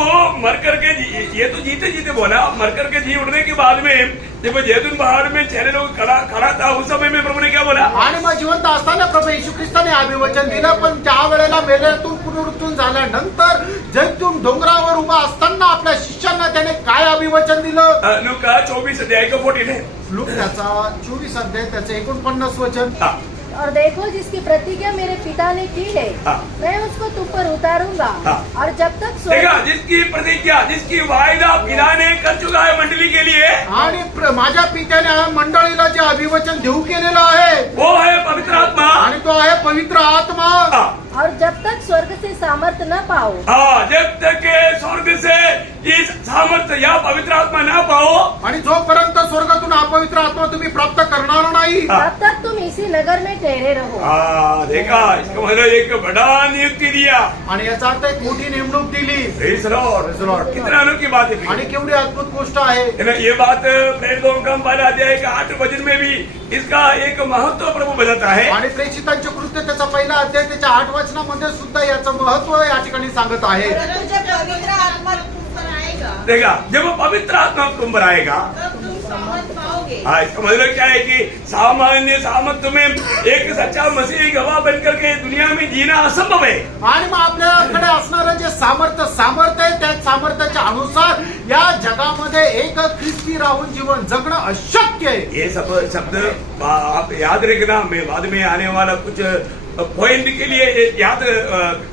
मर करके ये तो जीते जीते बोला. मर करके जी उठने के बाद में जब जैतून पहाड़ में चेहरे लोग खड़ा था उस समय में प्रभु ने क्या बोला? आणि मग जिवंत असताना प्रभू येशू ख्रिस्ताने अभिवचन दिलं. पण त्या वेळेला मेल्यातून पुनरुत्थान झाल्यानंतर जैतून डोंगरावर उभा असताना आपल्या शिष्यांना त्याने काय अभिवचन दिलं? लूका 24 अध्याय का 14 है. लूक त्याचा 24 अध्याय त्याचं 49 वचन. हाँ. और देखो जिसकी प्रतिज्ञा मेरे पिता ने की है हाँ। मैं उसको तुम पर उतारूंगा। हाँ। और जब तक देखा जिसकी प्रतिज्ञा जिसकी वायदा पिता ने कर चुका है मंडली के लिए आणि माझ्या पित्याने मंडळीला जे अभिवचन देऊ केलेलं आहे वो है पवित्र आत्मा. आणि तो आहे पवित्र आत्मा. हाँ. और जब तक स्वर्ग से सामर्थ्य न पाओ हाँ जब तक के स्वर्ग से इस सामर्थ्य या पवित्र आत्मा ना पाओ आणि जोपर्यंत स्वर्गातून अपवित्र आत्मा तुम्ही प्राप्त करणार नाही हाँ. तब तक तुम इसी नगर में ठहरे रहो। हाँ देखा इसका मतलब एक बड़ा नियुक्ति दिया. आणि याचा अर्थ एक मोठी नेमणूक दिली. Praise the Lord. Praise the Lord. कितना अनोखी बात है आणि केवढी अद्भुत गोष्ट आहे. है ना. ये बात प्रेरितों का 12 अध्याय का 8 वचन में भी इसका एक महत्व प्रभु बताता है. आणि प्रेषितांचे कृत्य त्याचा पहिला अध्याय त्याच्या 8 वचनामध्ये सुद्धा याचं महत्व या ठिकाणी सांगत आहे. परंतु जब पवित्र आत्मा तुम पर आएगा देखा जब वो पवित्र आत्मा तुम पर आएगा तब तुम सामर्थ पाओगे. हाँ इसका मतलब क्या है कि सामान्य सामर्थ्य में एक सच्चा मसीही गवाह बनकर के दुनिया में जीना असंभव है. आणि मग आपल्याकडे असणारं जे सामर्थ्य आहे त्या सामर्थ्याच्या अनुसार या जगामध्ये एक ख्रिस्ती राहून जीवन जगणं अशक्य आहे. ये सब शब्द आप याद रखना, मैं बाद में आने वाला कुछ पॉइंट के लिए याद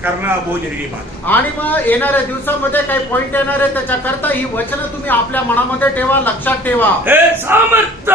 करना बहुत जरूरी बात है. आणि मग येणाऱ्या दिवसामध्ये काही पॉइंट येणार आहे, त्याच्याकरता ही वचनं तुम्ही आपल्या मनामध्ये ठेवा, लक्षात ठेवा. हे सामर्थ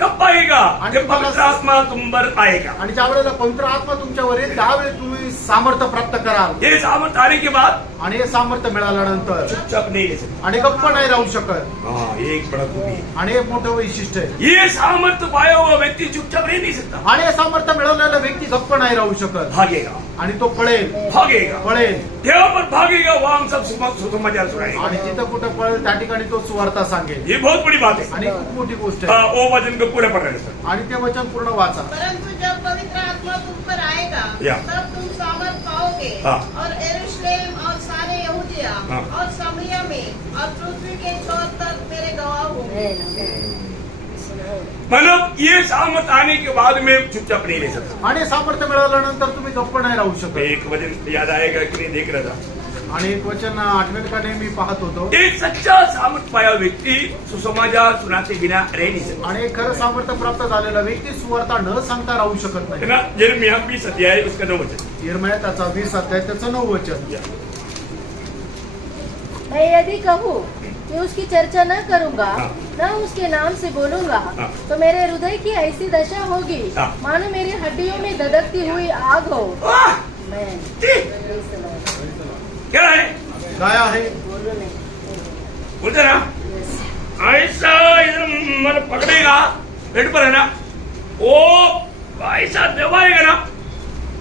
कब आएगा? आणि जब पवित्र आत्मा तुम पर आएगा. आणि ज्या वेळेला पवित्र आत्मा तुमच्यावर येईल त्यावेळी तुम्ही सामर्थ्य प्राप्त कराल. ये सामर्थ आने के बाद आणि हे सामर्थ्य मिळाल्यानंतर चुपचाप नहीं रह सकते. आणि गप्प नाही राहू शकत. हाँ, ये एक बड़ा खूबी है. आणि एक मोठं वैशिष्ट्य आहे. ये सामर्थ पाया हुआ व्यक्ति चुपचाप रह नहीं सकता. आणि हे सामर्थ्य मिळवलेला व्यक्ती गप्प नाही राहू शकत. भागेगा, आणि तो पळेल भागेगा, पळेल. देवा पर भागेगा. वहां हम सब सुसमाचार सुनाएंगे. आणि जिथं कुठं पळेल त्या ठिकाणी तो सुवार्ता सांगेल. ये बहुत बड़ी बात है. आणि खूप मोठी गोष्ट हाँ, आहे. वो वचन को पूरा पढ़ रहे हैं. आणि ते वचन पूर्ण वाचा. परंतु जब पवित्र आत्मा तुम पर आएगा या. तब तुम सामर्थ पाओगे हाँ. और यरूशलेम और सारे यहूदिया हाँ. और सामरिया में और पृथ्वी के छोर तक मेरे गवाह होंगे. मतलब ये सामर्थ आने के बाद में चुपचाप नहीं रह सकता. आणि सामर्थ्य मिळाल्यानंतर तुम्ही गप्प नाही राहू शकत. एक वचन याद आएगा कि नहीं देख रहा था. आणि एक वचन आठवेल का नाही मी पाहत होतो. एक सच्चा सामर्थ पाया व्यक्ति सुसमाचार सुनाते बिना रह नहीं सकता. आणि एक खरं सामर्थ्य प्राप्त झालेला व्यक्ती सुवार्ता न सांगता राहू शकत है नाही. ना. यिर्मयाह 20 अध्याय उसका 9 वचन. यिर्मयाह त्याचा 20 अध्याय त्याचं 9 वचन. मैं यदि कहूँ कि उसकी चर्चा न करूंगा, हाँ. न उसके नाम से बोलूंगा, हाँ. तो मेरे हृदय की ऐसी दशा होगी हाँ. मानो मेरी हड्डियों में धधकती हुई आग हो. वाह! मैं ठीक. क्या है? काय आहे? बोलो नहीं. बोलते ना, ऐसा इधर मतलब पकड़ेगा पेट पर है ना, वो ऐसा दबाएगा ना,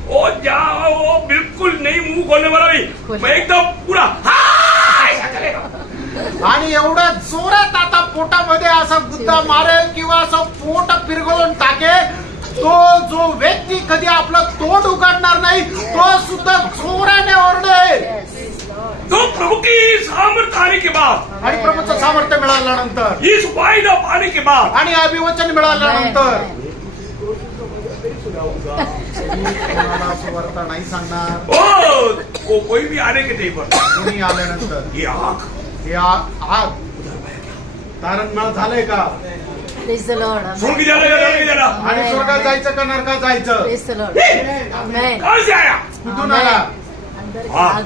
वो जहाँ वो बिल्कुल नहीं मुंह खोलने वाला भी, मैं एकदम पूरा हाँ ऐसा करेगा. आणि एवढं जोरात आता पोटामध्ये असा गुद्दा मारेल किंवा असं पोट पिरगळून टाकेल, तो जो व्यक्ती कधी आपलं तोंड उघडणार नाही तो सुद्धा जोराने ओरडेल. तो प्रभु की सामर्थ्य आने के बाद, आणि प्रभूचं सामर्थ्य मिळाल्यानंतर, इस वायदा पाने के बाद, आणि अभिवचन मिळाल्यानंतर कोणाला सुवार्ता नाही सांगणार. वो कोई भी आने के टाइम पर कोणी आल्यानंतर ये आग हे आग तारणमाळ झालंय का? Praise the Lord. सुन के जाना के जाना. आणि स्वर्गात जायचं का नरकात जायचं? Praise the Lord. Amen. कहाँ से आया? कुठून आला? अंदर की हाँ. आग.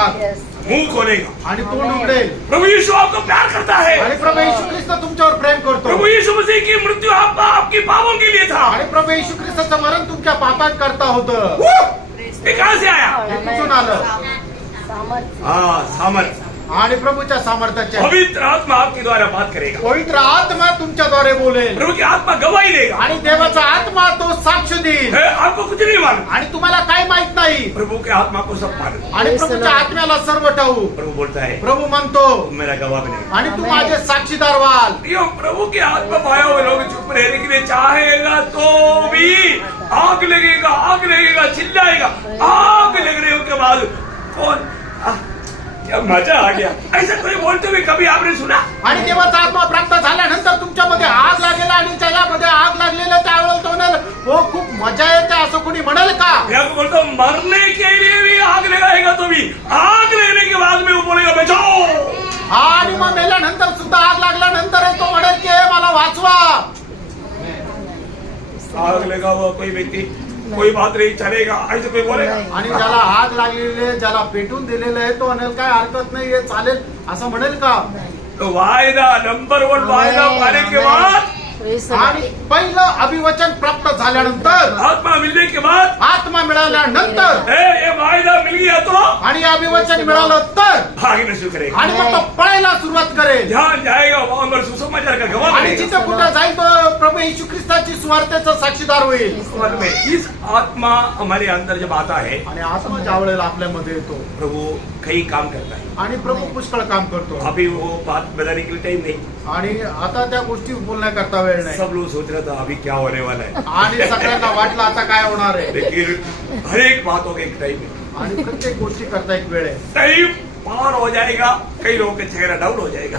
आग. Yes. मुंह खोलेगा. आणि तोंड उघडेल. प्रभु यीशु आपको प्यार करता है. आणि प्रभू येशू ख्रिस्त तुमच्यावर प्रेम करतो. प्रभु यीशु मसीह की मृत्यु आपकी पापों के लिए था. आणि प्रभू येशू ख्रिस्ताचं मरण तुमच्या पापात करता होतं. ये कहाँ से आया? हे कुठून आलं? सामर्थ्य. हाँ, सामर्थ. आणि प्रभूच्या सामर्थ्याचे पवित्र आत्मा आपके द्वारा बात करेगा. पवित्र आत्मा तुमच्याद्वारे बोलेल. प्रभु की आत्मा गवाही देगा. आणि देवाचा आत्मा तो साक्ष देईल. आपको कुछ नहीं मालूम. आणि तुम्हाला काय माहित नाही. प्रभु के आत्मा को सब मालूम. आणि प्रभूच्या आत्म्याला सर्व ठाऊ. प्रभु बोलता है प्रभू म्हणतो तुम मेरा गवाह बनेगा. आणि तू माझे साक्षीदार व्हाल. यो प्रभु की आत्मा पाया हुए लोग चुप रहने के लिए चाहेगा तो भी आग लगेगा, आग लगेगा, चिल्लाएगा. आग लगने के बाद कौन क्या मजा आ गया. ऐसा कोई बोलते हुए कभी आपने सुना? आणि देवाचा आत्मा प्राप्त झाल्यानंतर तुमच्यामध्ये आग लागेल आणि त्याच्यामध्ये आग लागलेलं त्यावेळेला तो म्हणाल हो खूप मजा येते असं कोणी म्हणाल का? मैं आपको बोलता हूँ मरने के लिए भी आग लगाएगा तो भी आग लगने के बाद में वो बोलेगा बचाओ. आणि मग मेल्यानंतर सुद्धा आग लागल्यानंतर तो म्हणेल की हे मला वाचवा. आग लगा हुआ कोई व्यक्ति कोई बात नहीं चलेगा ऐसे कोई बोलेगा? आणि ज्याला आग लागलेली आहे ज्याला पेटून दिलेलं आहे तो म्हणेल काय हरकत नाही हे चालेल असं म्हणेल का? तो वायदा नंबर 1 वायदा पाने के बाद, Praise the आणि Lord. पहिलं अभिवचन प्राप्त झाल्यानंतर, आत्मा मिलने के बाद, आत्मा मिळाल्यानंतर ये वायदा मिल गया तो आणि अभिवचन मिळालं तर भागना शुरू करेगा. आणि मग तो पळायला सुरुवात करेल. ध्यान जाएगा वहां पर सुसमाचार का गवाह आणि बनेगा. जिथे कुठं जाईल तो प्रभू येशू ख्रिस्ताची स्वार्थाचा साक्षीदार होईल. मन में इस आत्मा हमारे अंदर जब आता है, आणि आत्मा ज्या वेळेला आपल्यामध्ये येतो प्रभु कई काम करता है. आणि प्रभू पुष्कळ काम करतो. अभी वो बात बताने के लिए टाइम नहीं. आणि आता त्या गोष्टी बोलण्याकरता वेळ नाही. सब लोग सोच रहा था अभी क्या होने वाला है. आणि सगळ्यांना वाटलं आता काय होणार आहे. लेकिन हर एक बातों का एक टाइम है. आणि प्रत्येक गोष्टी करता एक वेळ आहे. टाइम पार हो जाएगा, कई लोगों का चेहरा डाउन हो जाएगा।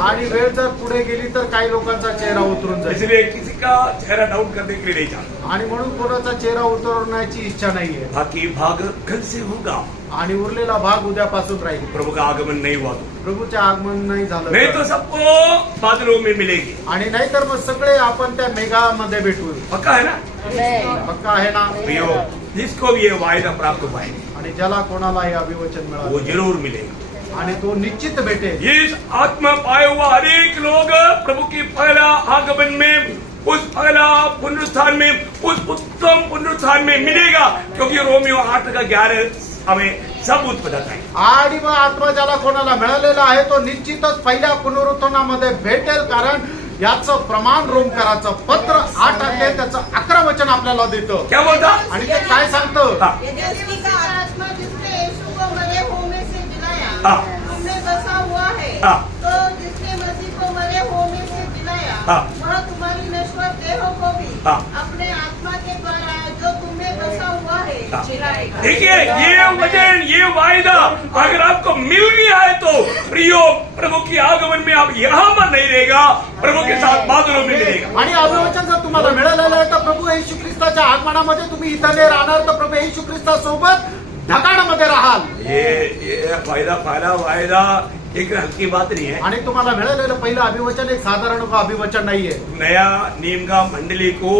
आणि वेळ जर पुढे गेली तर काही लोकांचा चेहरा उतरून जाईल इसलिए किसी का चेहरा डाउन करने के लिए नहीं चाहता। आणि म्हणून कोणाचा चेहरा उतरवण्याची इच्छा नाहीये बाकी भाग कल से होगा। आणि उरलेला भाग उद्यापासून राहील. प्रभु का आगमन नहीं हुआ तो प्रभूचे आगमन नाही झालं नहीं तर. तो सबको बादलों में मिलेगी। आणि नाहीतर मग सगळे आपण त्या मेघामध्ये भेटू. पक्का है ना पक्का आहे ना. प्रियो, जिसको भी ये वायदा प्राप्त हुआ है आणि ज्याला कोणाला हे अभिवचन वो मिळालं जरूर मिलेगा। आणि तो निश्चित भेटेल. इस आत्मा पाए हुआ हरेक लोग प्रभु की पहला आगमन में, उस पहला पुनरुत्थान में, उस उत्तम पुनरुत्थान में मिलेगा, क्योंकि रोमियो 8:11 हमें सबूत बताता है। आणि मग आत्मा ज्याला कोणाला मिळालेला आहे तो निश्चितच पहिल्या पुनरुत्थानामध्ये भेटेल, कारण याचं प्रमाण रोमकराचं पत्र 8 अध्याय त्याचं 11 वचन आपल्याला देतं. क्या बोलता? आणि ते काय सांगतं? हाँ, यदि उसी का आत्मा जिसने यीशु को मरे होने से जिलाया हाँ। तुमने बसा हुआ है, हाँ। तो जिसने मसीह को मरे होने से जिलाया हाँ। वह तुम्हारी नश्वर देहों को भी हाँ। अपने आत्मा के द्वारा जो तुम्हें बसा हुआ है हाँ। जिलाएगा। देखिए ये वचन, ये वायदा अगर आपको मिल गया है तो प्रियो, प्रभु की आगमन में आप यहाँ पर नहीं रहेगा, प्रभु के साथ बादलों में मिलेगा। आणि अभिवचन जर तुम्हाला मिळालेलं आहे तर प्रभू येशू ख्रिस्ताच्या आगमनामध्ये तुम्ही इथं नाही राहणार, तर प्रभू येशू ख्रिस्तासोबत ढगाळामध्ये राहाल. ये वायदा, पहला वायदा एक हल्की बात नहीं है। आणि तुम्हाला मिळालेलं पहिलं अभिवचन एक साधारण अभिवचन नाहीये. नया नियम का मंडली को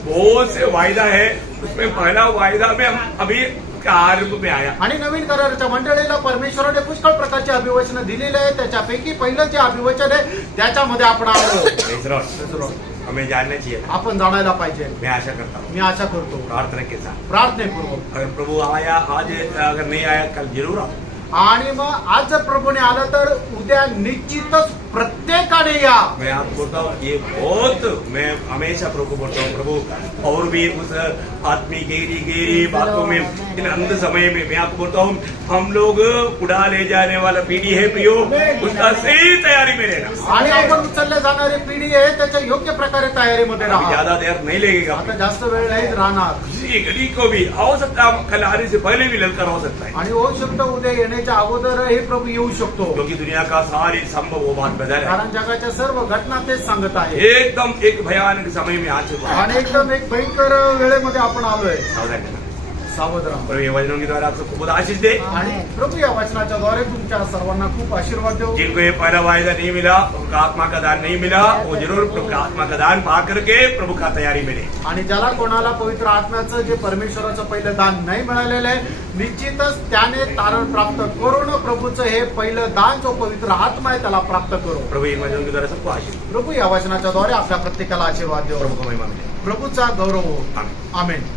बहुत से वायदा है, उसमें पहला वायदा में हम अभी आरंभ में आया। आणि नवीन कराराच्या मंडळीला परमेश्वराने पुष्कळ प्रकारची अभिवचनं दिलेली आहे. त्याच्यापैकी पहिलं जे अभिवचन आहे त्याच्यामध्ये आपण आलो. हमें जानना चाहिए, आपण जाणायला पाहिजे. मैं आशा करता हूँ मी आशा करतो प्रार्थना के साथ, प्रार्थनेपूर्वक. अगर प्रभु आया आज, अगर नहीं आया कल जरूर आओ। आणि मग आज जर प्रभूने आलं तर उद्या निश्चितच प्रत्येकाने या. मैं आपको बोलता हूँ ये बहुत, मैं हमेशा प्रभु को बोलता हूँ, प्रभु और भी उस आत्मी गहरी बातों में, इन अंत समय में मैं आपको बोलता हूँ हम लोग उड़ा ले जाने वाला पीढ़ी है प्रियो, उसका सही तैयारी में रहना। आणि आपण उचलल्या जाणारी पिढी आहे त्याच्या योग्य प्रकारे तयारीमध्ये अभी राहा. ज्यादा देर नहीं लगेगा। आता जास्त वेळ नाही राहणार. किसी घड़ी को भी हो सकता है, कल आने से पहले भी ललकार हो सकता है, आणि होऊ शकतो उद्या येण्याच्या अगोदर हे प्रभू येऊ शकतो. क्योंकि दुनिया का सारी संभव वो बात बदल है। कारण जगाच्या सर्व घटना तेच सांगत आहे. एकदम एक भयानक समय में आ चुका है। आणि एकदम एक भयंकर वेळेमध्ये आपण आलोय. सावधान रहना। सावध राहा. प्रभु ये वचनों के द्वारा आपको खूब आशीष दे। आणि प्रभू या वचनाच्या द्वारे तुमच्या सर्वांना खूप आशीर्वाद देऊ. जिनको ये पहला वायदा नहीं मिला, उनका आत्मा का दान नहीं मिला, वो जरूर प्रभु का आत्मा का दान पा करके प्रभु का तैयारी मिले। आणि ज्याला कोणाला पवित्र आत्म्याचं जे परमेश्वराचं पहिलं दान नाही मिळालेलं आहे, निश्चितच त्याने तारण प्राप्त करून प्रभूचं हे पहिलं दान जो पवित्र आत्मा आहे त्याला प्राप्त करू. प्रभु ये वचनों के द्वारा सबको आशीष दे। प्रभू या वचनाच्या द्वारे आपल्या प्रत्येकाला आशीर्वाद देऊ. प्रभु को महिमा मिले। प्रभूचा गौरव हो. आमीन। आमेन.